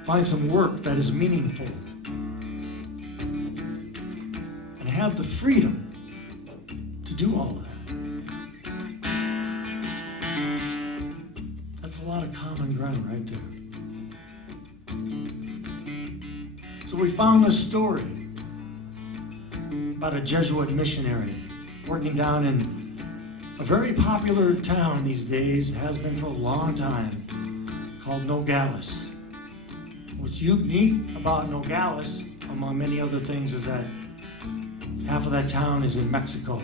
Find some work that is meaningful, and have the freedom to do all that. That's a lot of common ground right there. So we found this story about a Jesuit missionary working down in a very popular town these days, has been for a long time, called Nogales. What's unique about Nogales, among many other things, is that half of that town is in Mexico,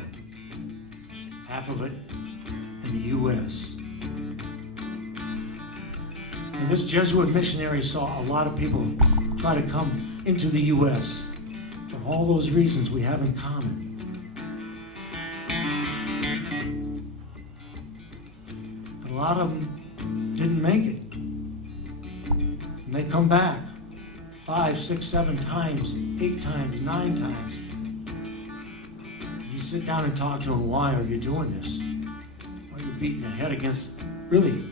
half of it in the U.S. And this Jesuit missionary saw a lot of people try to come into the U.S. for all those reasons we have in common. A lot of them didn't make it. And they come back 5, 6, 7 times, 8 times, 9 times. You sit down and talk to them, why are you doing this? Why are you beating your head against, really,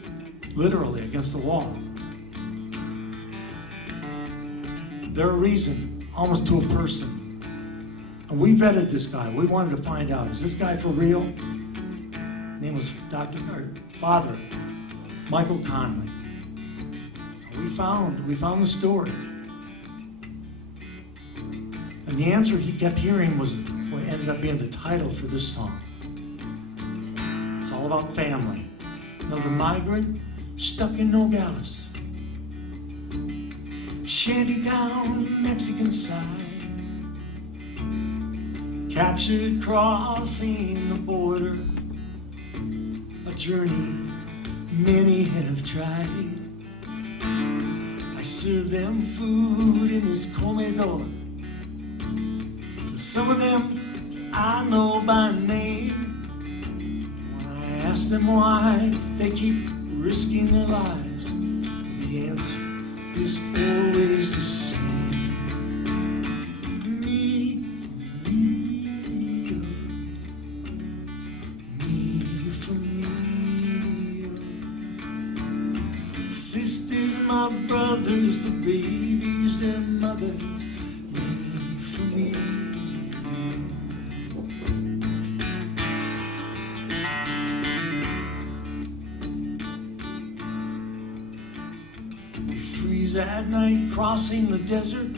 literally against the wall? Their reason, almost to a person. And we vetted this guy. We wanted to find out, is this guy for real? His name was Father Michael Conley. We found the story. And the answer he kept hearing was what ended up being the title for this song. It's all about family. Another migrant stuck in Nogales. Shantytown, Mexican side. Captured crossing the border. A journey many have tried. I serve them food in this comedor. Some of them I know by name. When ask them why they keep risking their lives. The answer is always the same. Me for me. Sisters, my brothers, the babies, their mothers. Me for me. Freeze at night crossing the desert,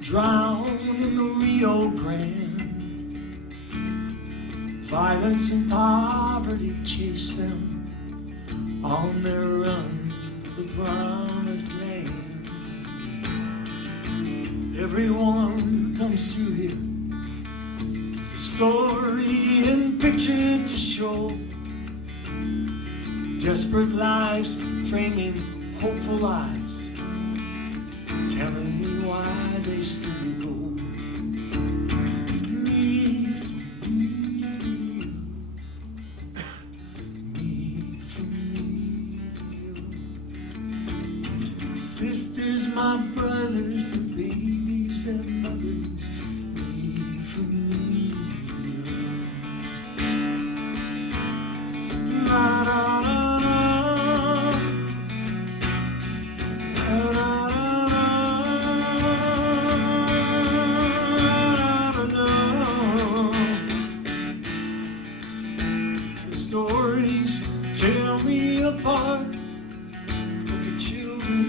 drown in the Rio Grande. Violence and poverty chase them on their run to the promised land. Everyone who comes through here has a story and picture to show. Desperate lives framing hopeful lives, telling me why they still go. Me for me, me for me. Sisters, my brothers, the babies, their mothers. Me for me. La, da, da. Stories tear me apart, but the children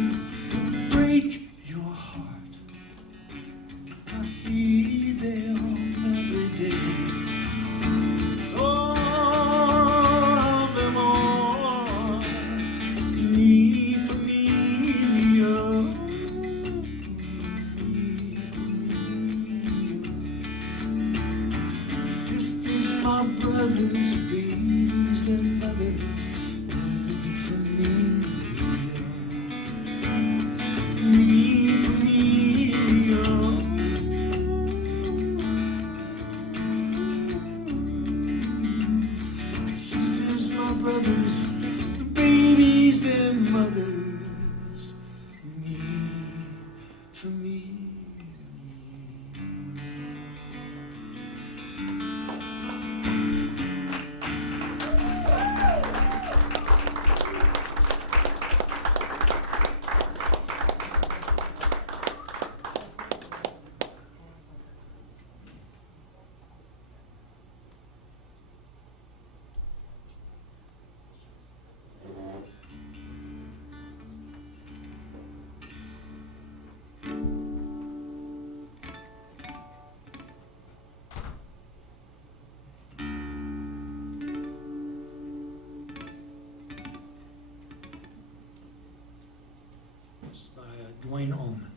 break your heart. I feed them every day, so of them all need to meet me up. Sisters, my brothers, babies and mothers, me for me. Me for me. My sisters, my brothers, the babies and mothers, me for me. By Dwayne Allman.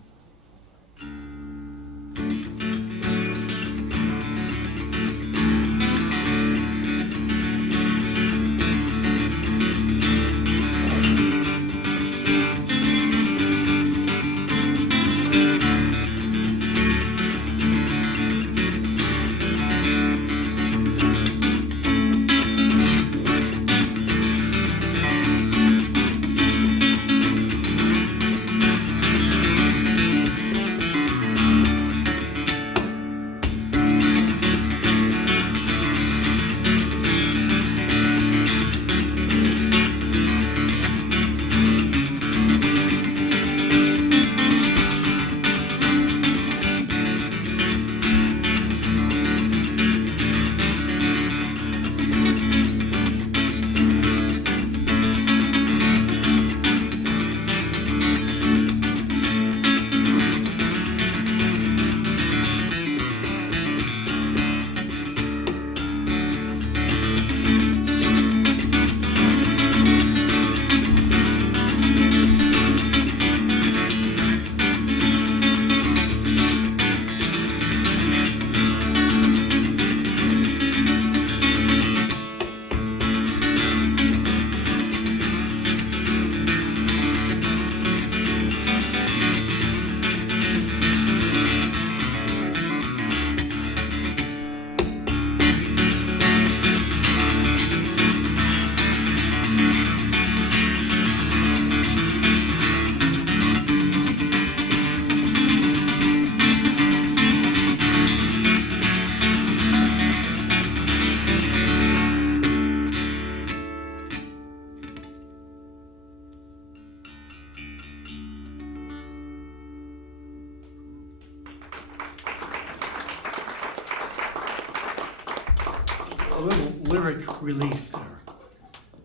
lyric relief there.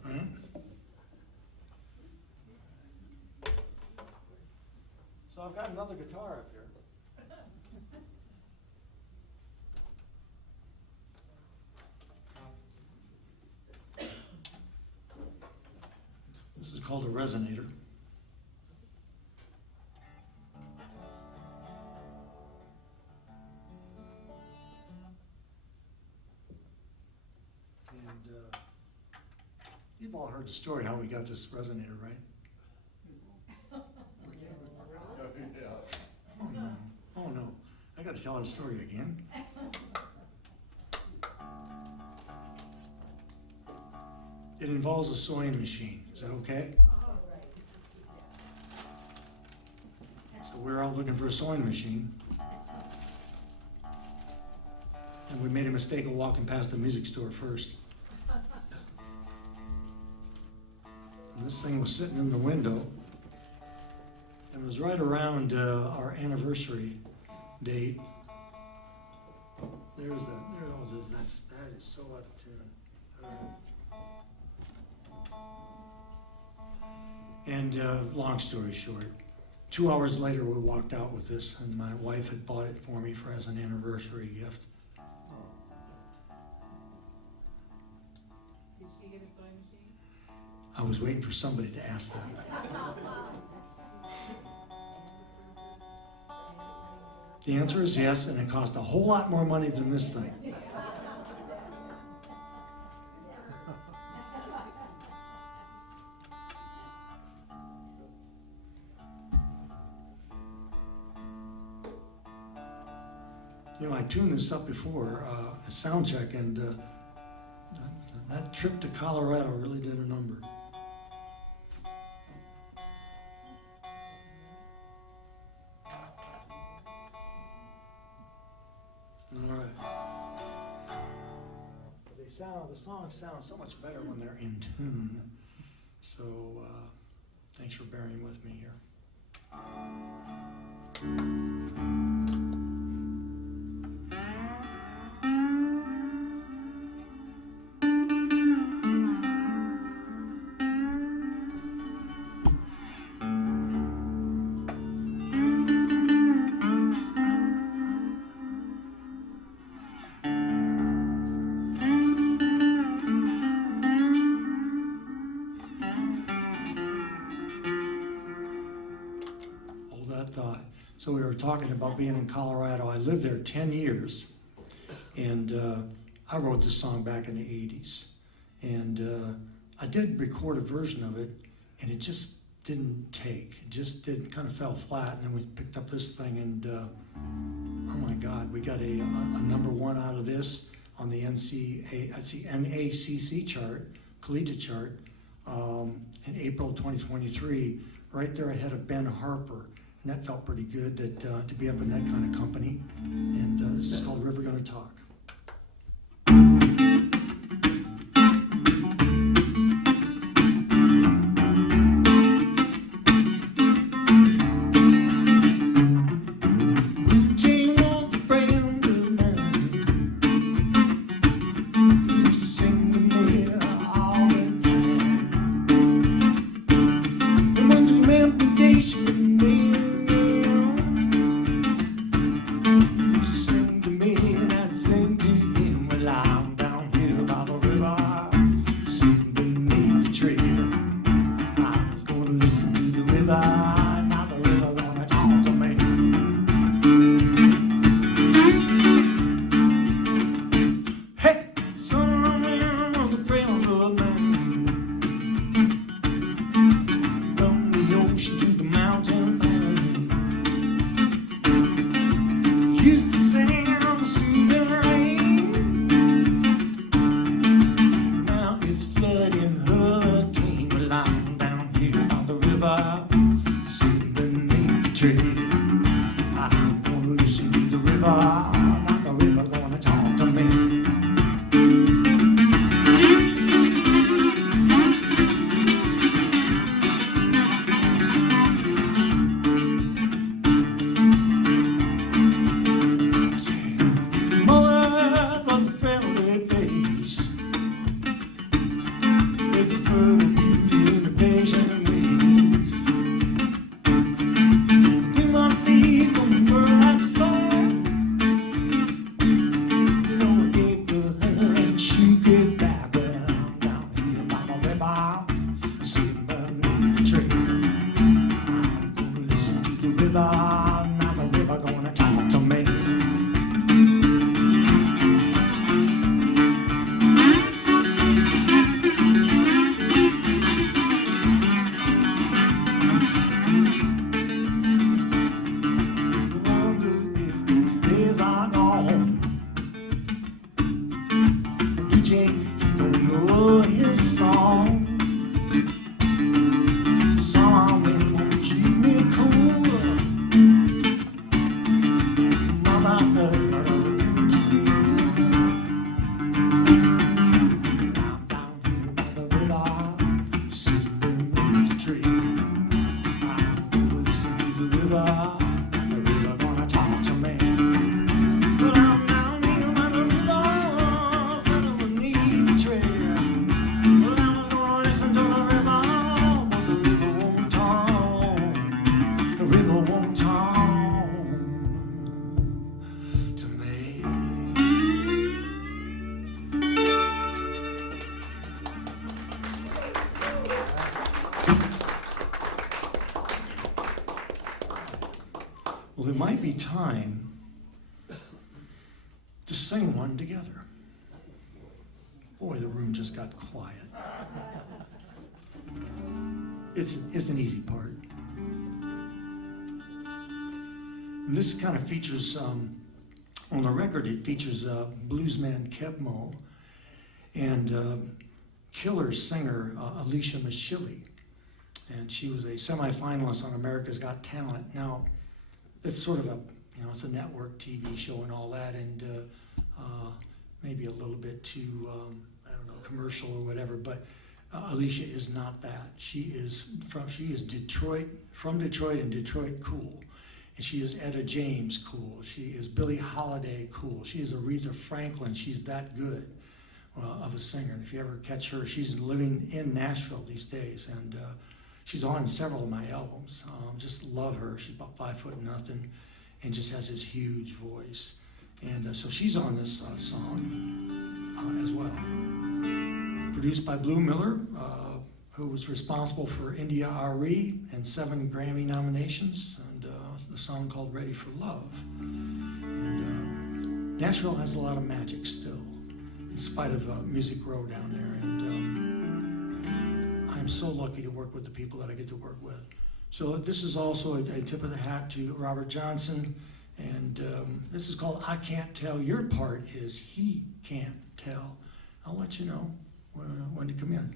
Alright? So I've got another guitar up here. This is called a resonator. And you've all heard the story how we got this resonator, right? Oh no, I gotta tell that story again. It involves a sewing machine. Is that okay? So we're out looking for a sewing machine. And we made a mistake of walking past the music store first. And this thing was sitting in the window. And it was right around our anniversary date. There's that. That is so out of tune. All right. And long story short, 2 hours later we walked out with this, and my wife had bought it for me as an anniversary gift. Did she get a sewing machine? I was waiting for somebody to ask that. The answer is yes, and it cost a whole lot more money than this thing. You know, I tuned this up before a sound check, and that trip to Colorado really did a number. All right. The songs sound so much better when they're in tune. So thanks for bearing with me here. Thought. So we were talking about being in Colorado. I lived there 10 years, and I wrote this song back in the 80s. And I did record a version of it, and it just didn't take. It just did, kind of fell flat, and then we picked up this thing, and oh my God, we got a number one out of this on the NACC chart, collegiate chart, in April 2023, right there ahead of Ben Harper. And that felt pretty good to be up in that kind of company. And this is called River Gonna Talk. Sing to me and I'd sing. song. Song that won't keep me cool. Mother Earth, what are we doing to you? And I'm down here by the river, sitting beneath the tree. I'm gonna listen to the river, and the river gonna talk to me. Well, I'm down here by the river, sitting beneath the tree. Well, I'm gonna listen to the river, but the river won't talk. The river won't talk to me. Well, it might be time to sing one together. Boy, the room just got quiet. It's an easy part. And this kind of features, on the record, it features bluesman Kebmo and killer singer Alicia Mashili. And she was a semifinalist on America's Got Talent. Now, it's sort of it's a network TV show and all that, and maybe a little bit too, commercial or whatever, but Alicia is not that. She is from Detroit and Detroit cool. And she is Etta James cool. She is Billie Holiday cool. She is Aretha Franklin. She's that good of a singer. And if you ever catch her, she's living in Nashville these days, and she's on several of my albums. Just love her. She's about 5'0" and just has this huge voice. And so she's on this song as well. Produced by Blue Miller, who was responsible for India RE and 7 Grammy nominations, and the song called Ready for Love. And Nashville has a lot of magic still, in spite of Music Row down there. And I'm so lucky to work with the people that I get to work with. So this is also a tip of the hat to Robert Johnson. And this is called I Can't Tell. Your part is He Can't Tell. I'll let you know when to come in.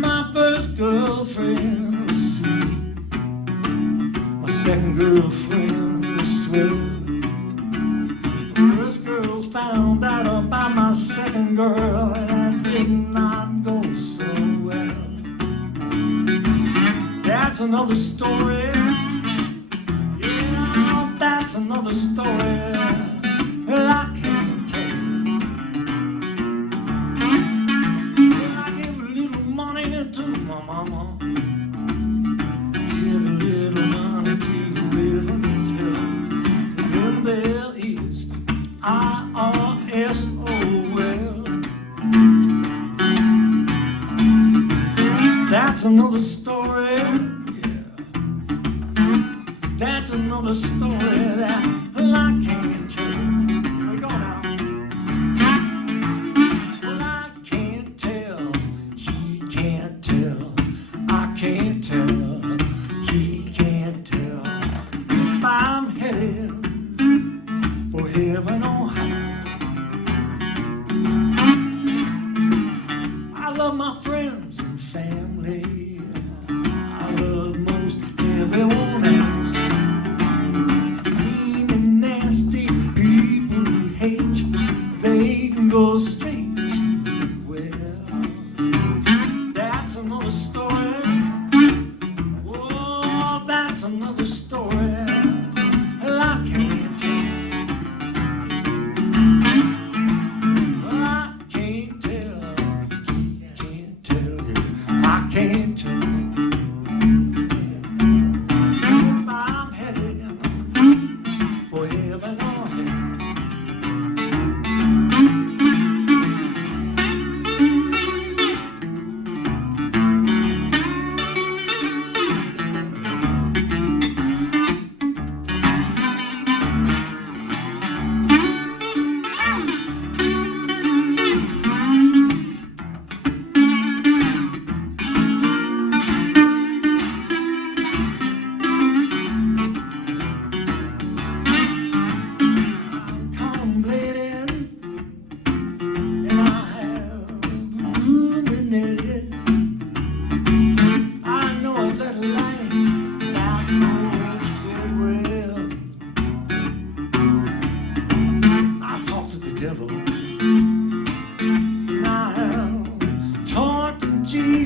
My first girlfriend was sweet. My second girlfriend was swell. First girl found out about my second girl, and I did not go so well. That's another story. Yeah, that's another story. Well, I can't tell. Well, I gave a little money to my mama. Give a little money to whoever needs help. And then there is IRSOL. That's another story. Yeah. That's another story that well, I can't tell. Here we go now. Well, I can't tell. He can't tell. I can't tell. He can't tell. If I'm headed for heaven or hell. I love my friends and family. I love most everyone else. Mean and nasty people who hate, they can go straight to well. That's another story. Oh, that's another story. Well, I can't tell. Well, I can't tell. Can't tell you. I can't tell.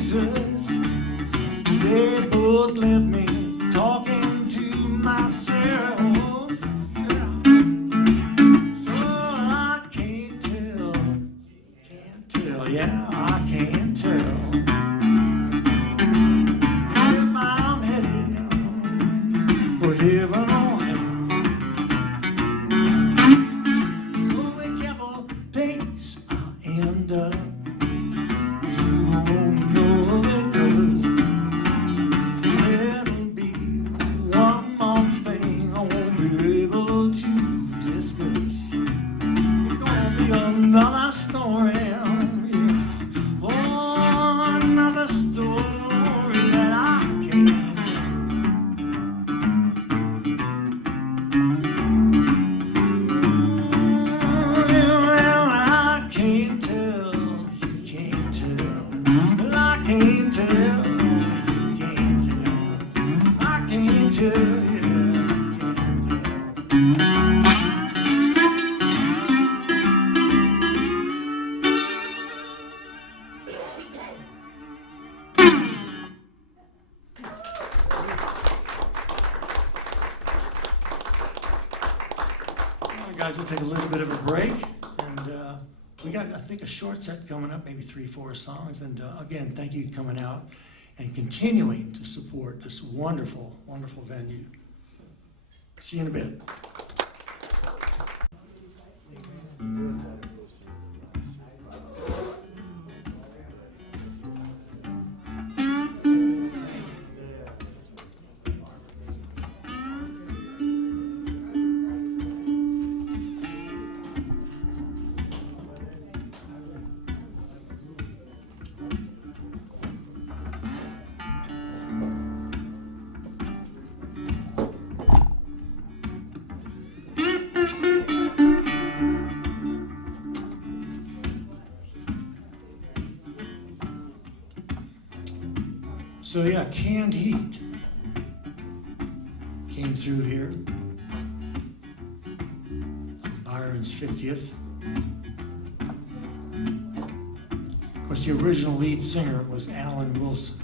Jesus. They both left me talking to myself. Yeah. So I can't tell, yeah, I can't tell if I'm headed for heaven or hell. So whichever place I end up, you won't know it, 'cause there'll be one more thing I won't be able to discuss. It's gonna be another story, yeah. Oh, another story that I can't tell. Well, I can't tell, you can't tell. Well, I can't tell, you can't tell. I can't tell, yeah, I can't All right, guys, we'll take a little bit of a break, and we got, I think, a short set coming up, maybe 3-4 songs. And again, thank you for coming out and continuing to support this wonderful, wonderful venue. See you in a bit. So yeah, Canned Heat came through here on Byron's 50th. Of course, the original lead singer was Alan Wilson.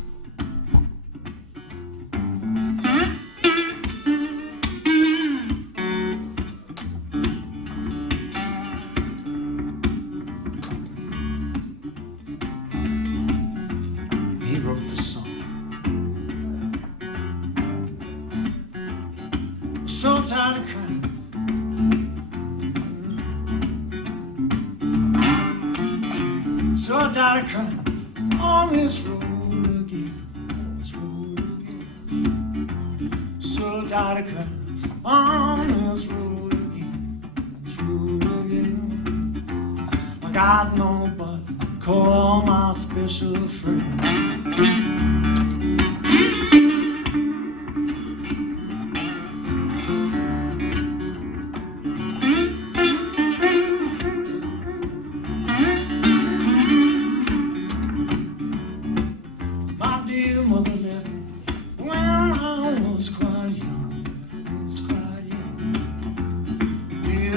He wrote the song. So tired of crying. So tired of crying on this road again. On this road again. So tired of crying on this road again. This road again. I got nobody to call my special friend.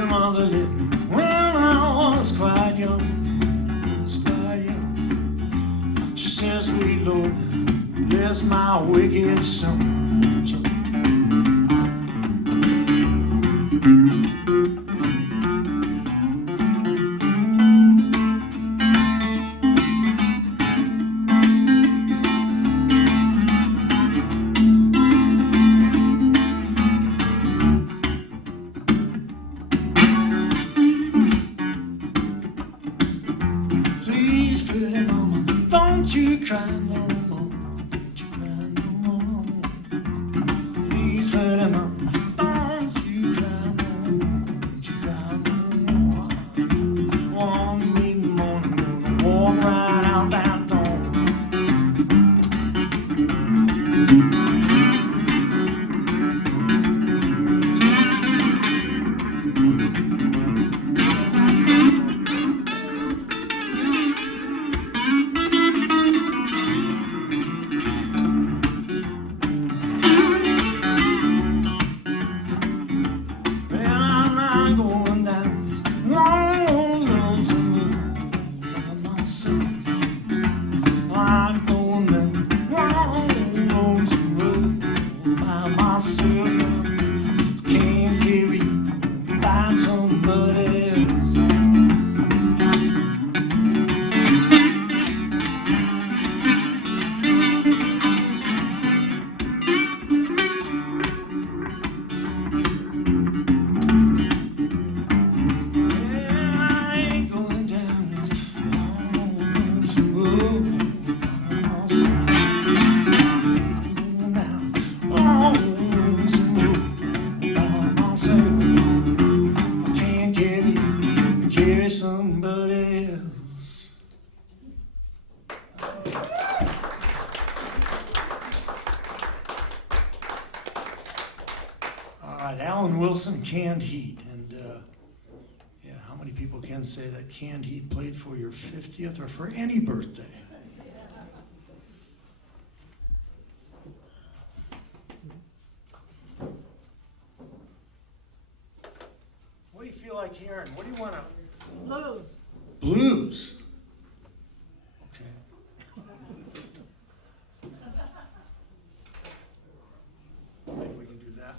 Mother left me when I was quite young, She says, sweet Lord, bless my wicked son. Don't you cry no more, don't you cry no more. Please, pretty mama, don't you cry no more, don't you cry no more. One mid-morning, gonna walk right out that door. Alan Wilson, Canned Heat. And yeah, how many people can say that Canned Heat played for your 50th or for any birthday? What do you feel like hearing? What do you want to? Blues. Blues. Okay. I think we can do that.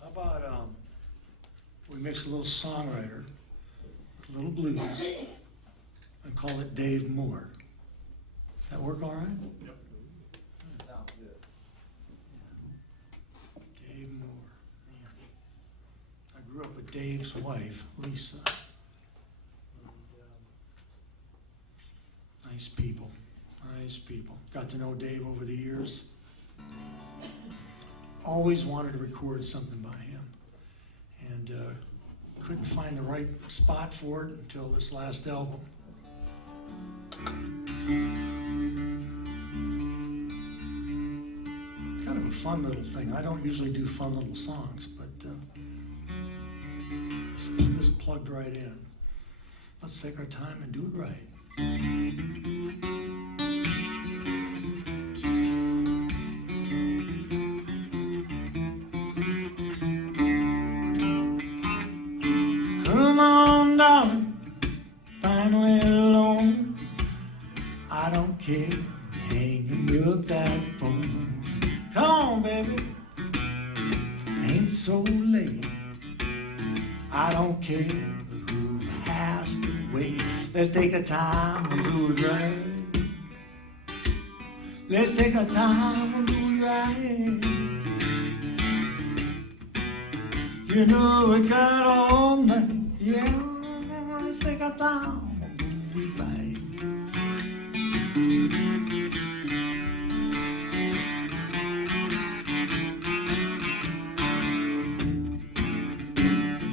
How about we mix a little songwriter with a little blues and call it Dave Moore. That work all right? Yep. Sounds good. Dave Moore. Man. I grew up with Dave's wife, Lisa. And, nice people. Nice people. Got to know Dave over the years. Always wanted to record something by him. And couldn't find the right spot for it until this last album. Kind of a fun little thing. I don't usually do fun little songs, but this plugged right in. Let's take our time and do it right. Come on, darling, finally alone. I don't care, hanging up that phone. Come on, baby, ain't so late. I don't care who has to wait. Let's take our time and do it right. Let's take our time and do it right. You know we got all night, yeah. Let's take our time and do it right.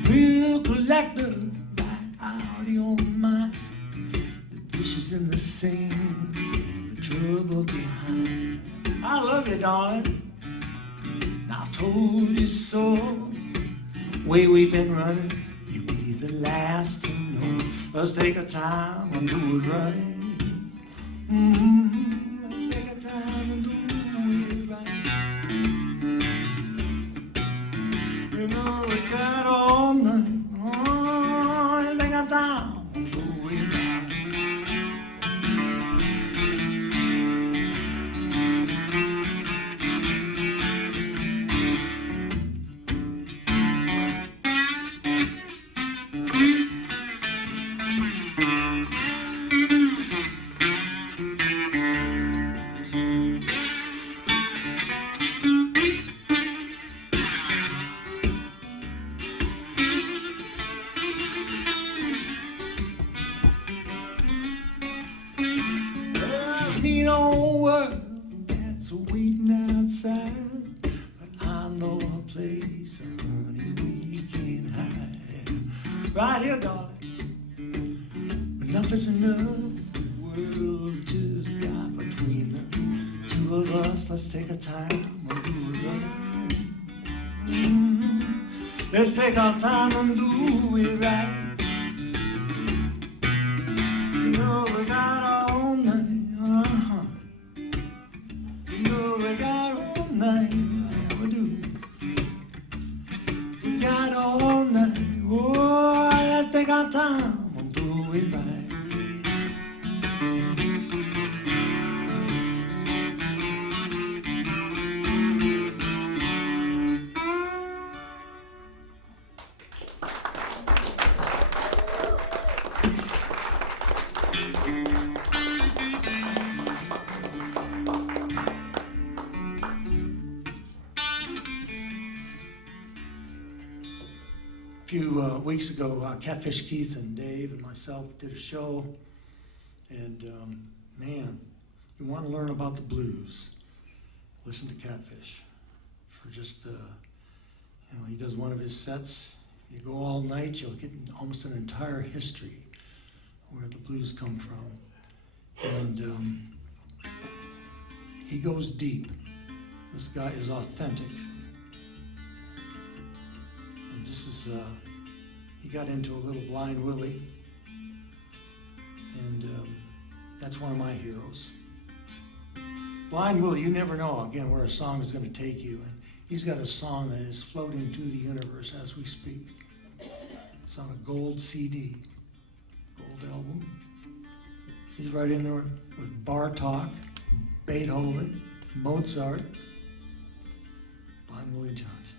Bill collector, right out of your mind. The dishes in the sink, the trouble behind. I love you, darling, and I've told you so. Way we've been running, you'll be the last to know. Let's take our time and do it right. Let's take our time and do it right. You know we got all night. Oh, let's take our time and do it right. Mean old world that's waiting outside, but I know a place, honey, we can hide. Right here, darling, enough is enough. The world just got between the two of us. Let's take our time and do it right. Let's take our time and do it right. You know we got all night. You know we got all night, yeah, we do. We got all night, oh, let's take our time and do it right. A few weeks ago, Catfish Keith and Dave and myself did a show, and man, you want to learn about the blues, listen to Catfish. For just, he does one of his sets, you go all night, you'll get almost an entire history where the blues come from. And He goes deep. This guy is authentic. And this is, he got into a little Blind Willie. And that's one of my heroes. Blind Willie, you never know, again, where a song is going to take you. And he's got a song that is floating through the universe as we speak. It's on a gold CD, gold album. He's right in there with Bartok, Beethoven, Mozart, Blind Willie Johnson.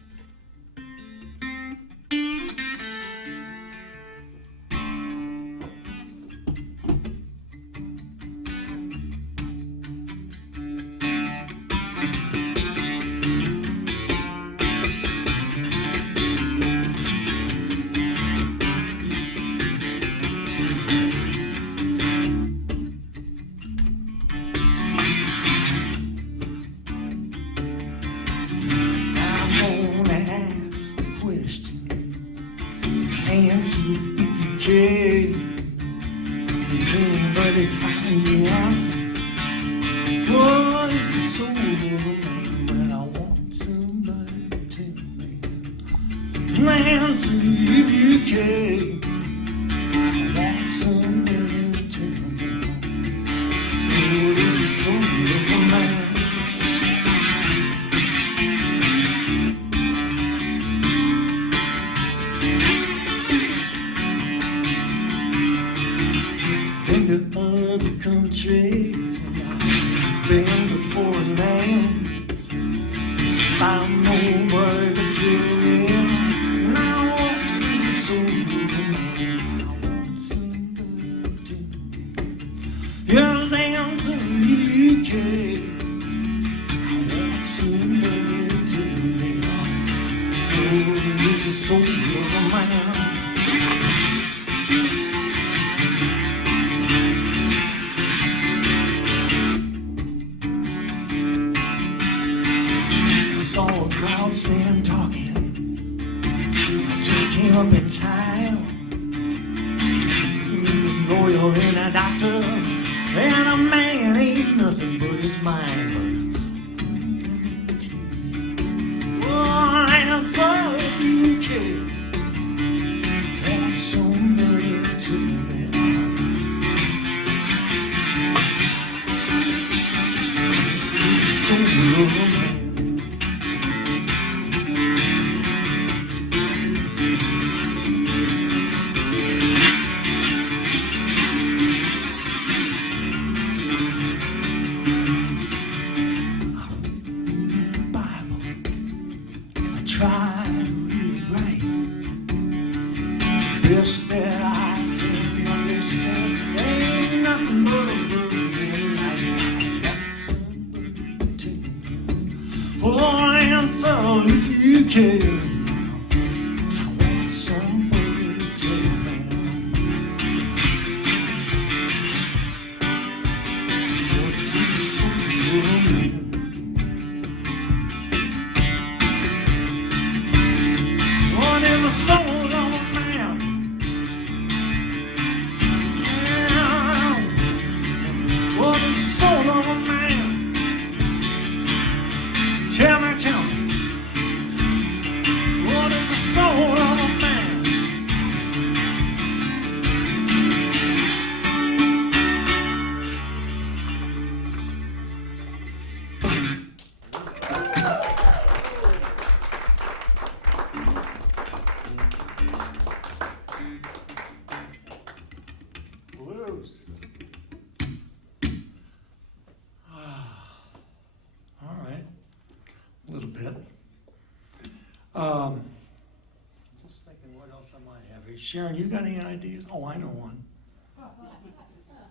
Just thinking what else I might have here. Sharon, you got any ideas? Oh, I know one.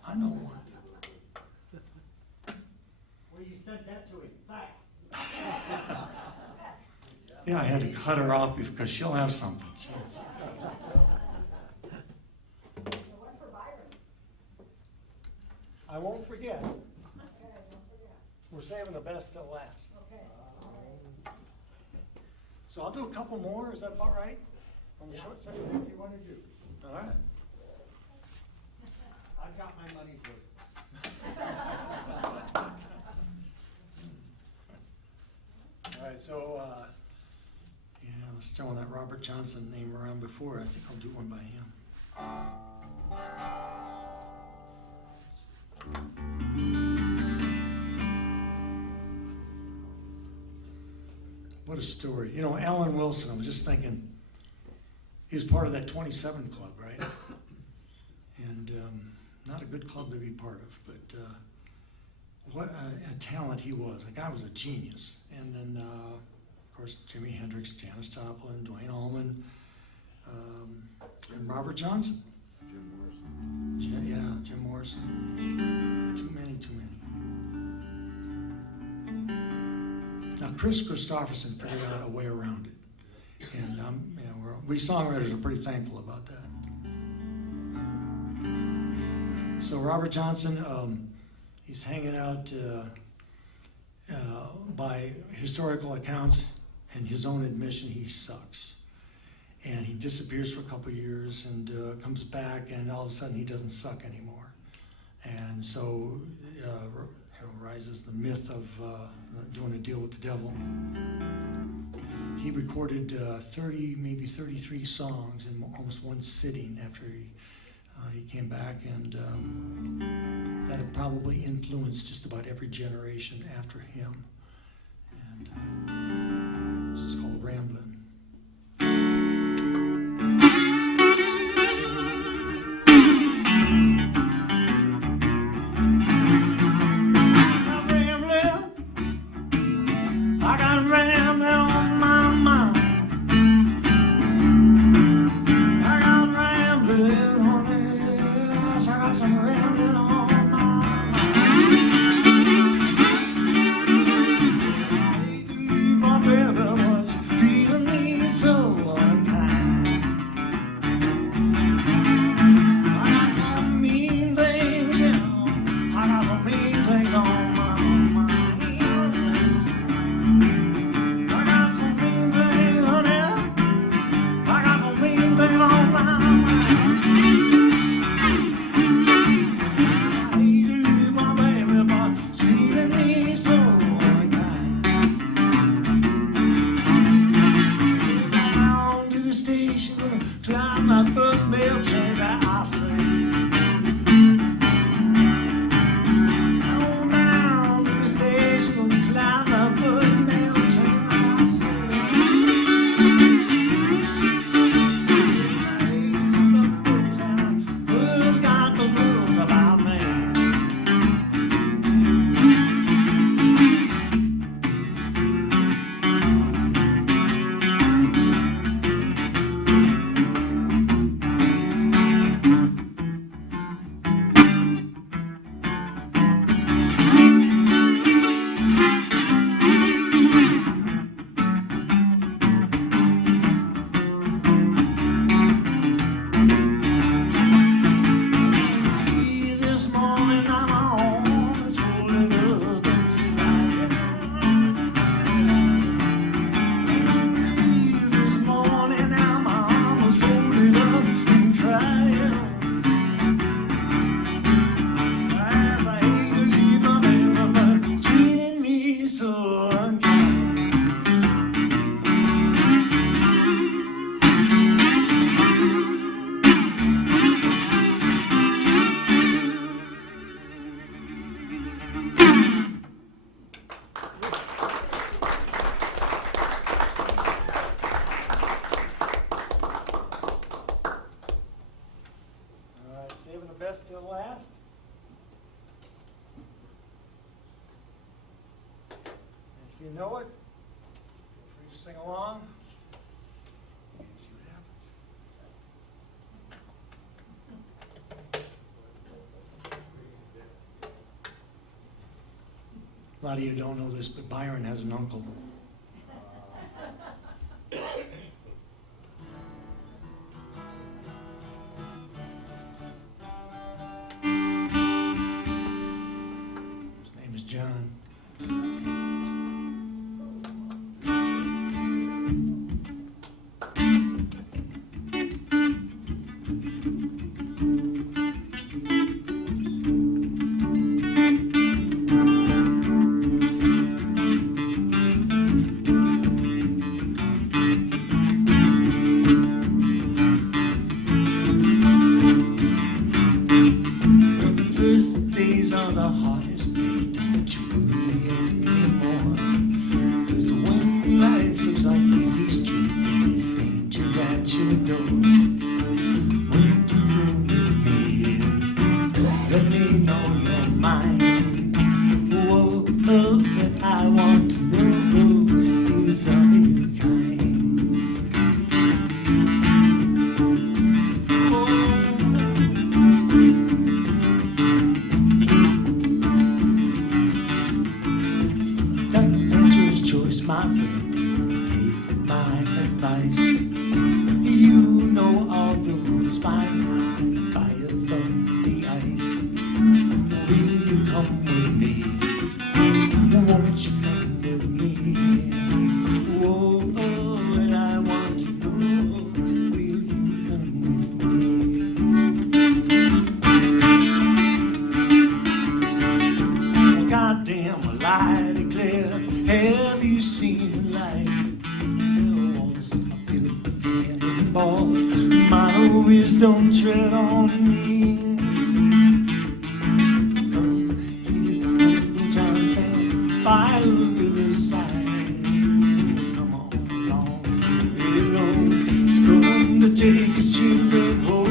I know one. Well, you sent that to him fast. Yeah, I had to cut her off because she'll have something. One for Byron. I won't forget. Okay, don't forget. We're saving the best till last. Okay. So I'll do a couple more. Is that about right? On the short side? What do you want to do? All right. I've got my money's worth. was throwing that Robert Johnson name around before. I think I'll do one by him. What a story. You know, Alan Wilson, I was just thinking, he was part of that 27 club, right? And not a good club to be part of, but what a talent he was. The guy was a genius. And then, of course, Jimi Hendrix, Janis Joplin, Duane Allman, and Robert Johnson. Jim Morrison. Jim Morrison. Too many. Now, Chris Christopherson figured out a way around it. And we songwriters are pretty thankful about that. So Robert Johnson, he's hanging out by historical accounts and his own admission, he sucks. And he disappears for a couple of years and comes back, and all of a sudden he doesn't suck anymore. And so rises the myth of doing a deal with the devil. He recorded 30, maybe 33 songs in almost one sitting after he came back, and that had probably influenced just about every generation after him. And this is called Ramblin'. Best till last. If you know it, feel free to sing along and see what happens. A lot of you don't know this, but Byron has an uncle. John. tread on me. Come here, Uncle John's band by the riverside. Come on along, you know, it's going to take his children home.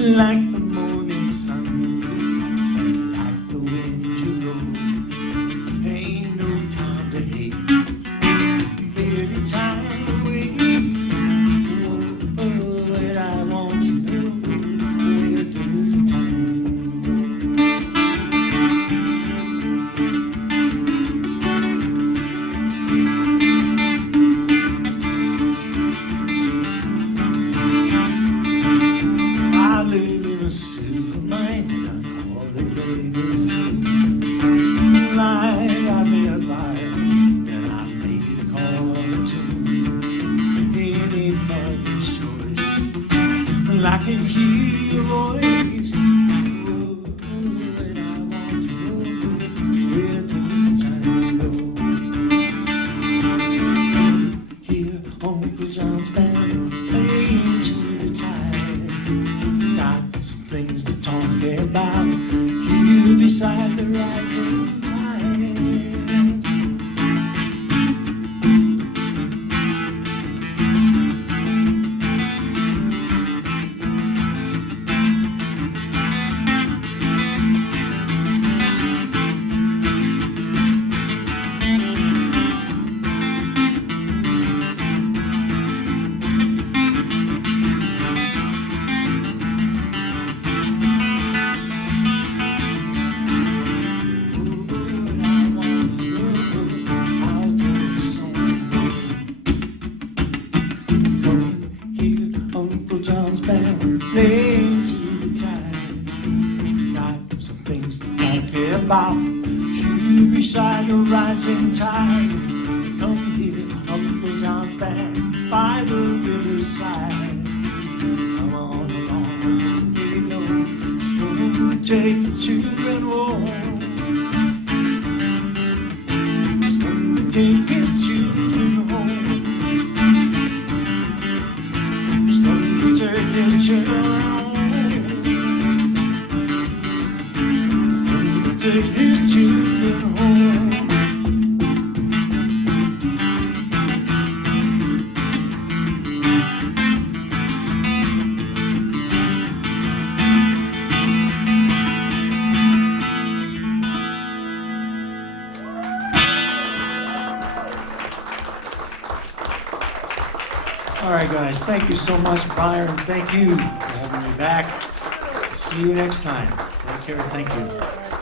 Like the morning sun, you come, and like the wind you go. Ain't no time to hate, barely time to wait. Oh, and I want to know, where does the time silver mine and I call it Vegas too. Like I made a violin and I made it call it tune. Anybody's choice, I can hear your voice. Oh, and I want to know, where does the time go? Here, Uncle John's band playing to the tide. Got some things to talk about here beside the rising tide. John's band playing to the tide. Got some things to talk about here beside the rising tide. Come here, Uncle John's band by the riverside. Come on along, you know, it's going to take your children home. It's going to take his children home. Take his children home. He's going to take his children home. All right, guys, thank you so much, Byron. Thank you for having me back. See you next time. Take care. Thank you.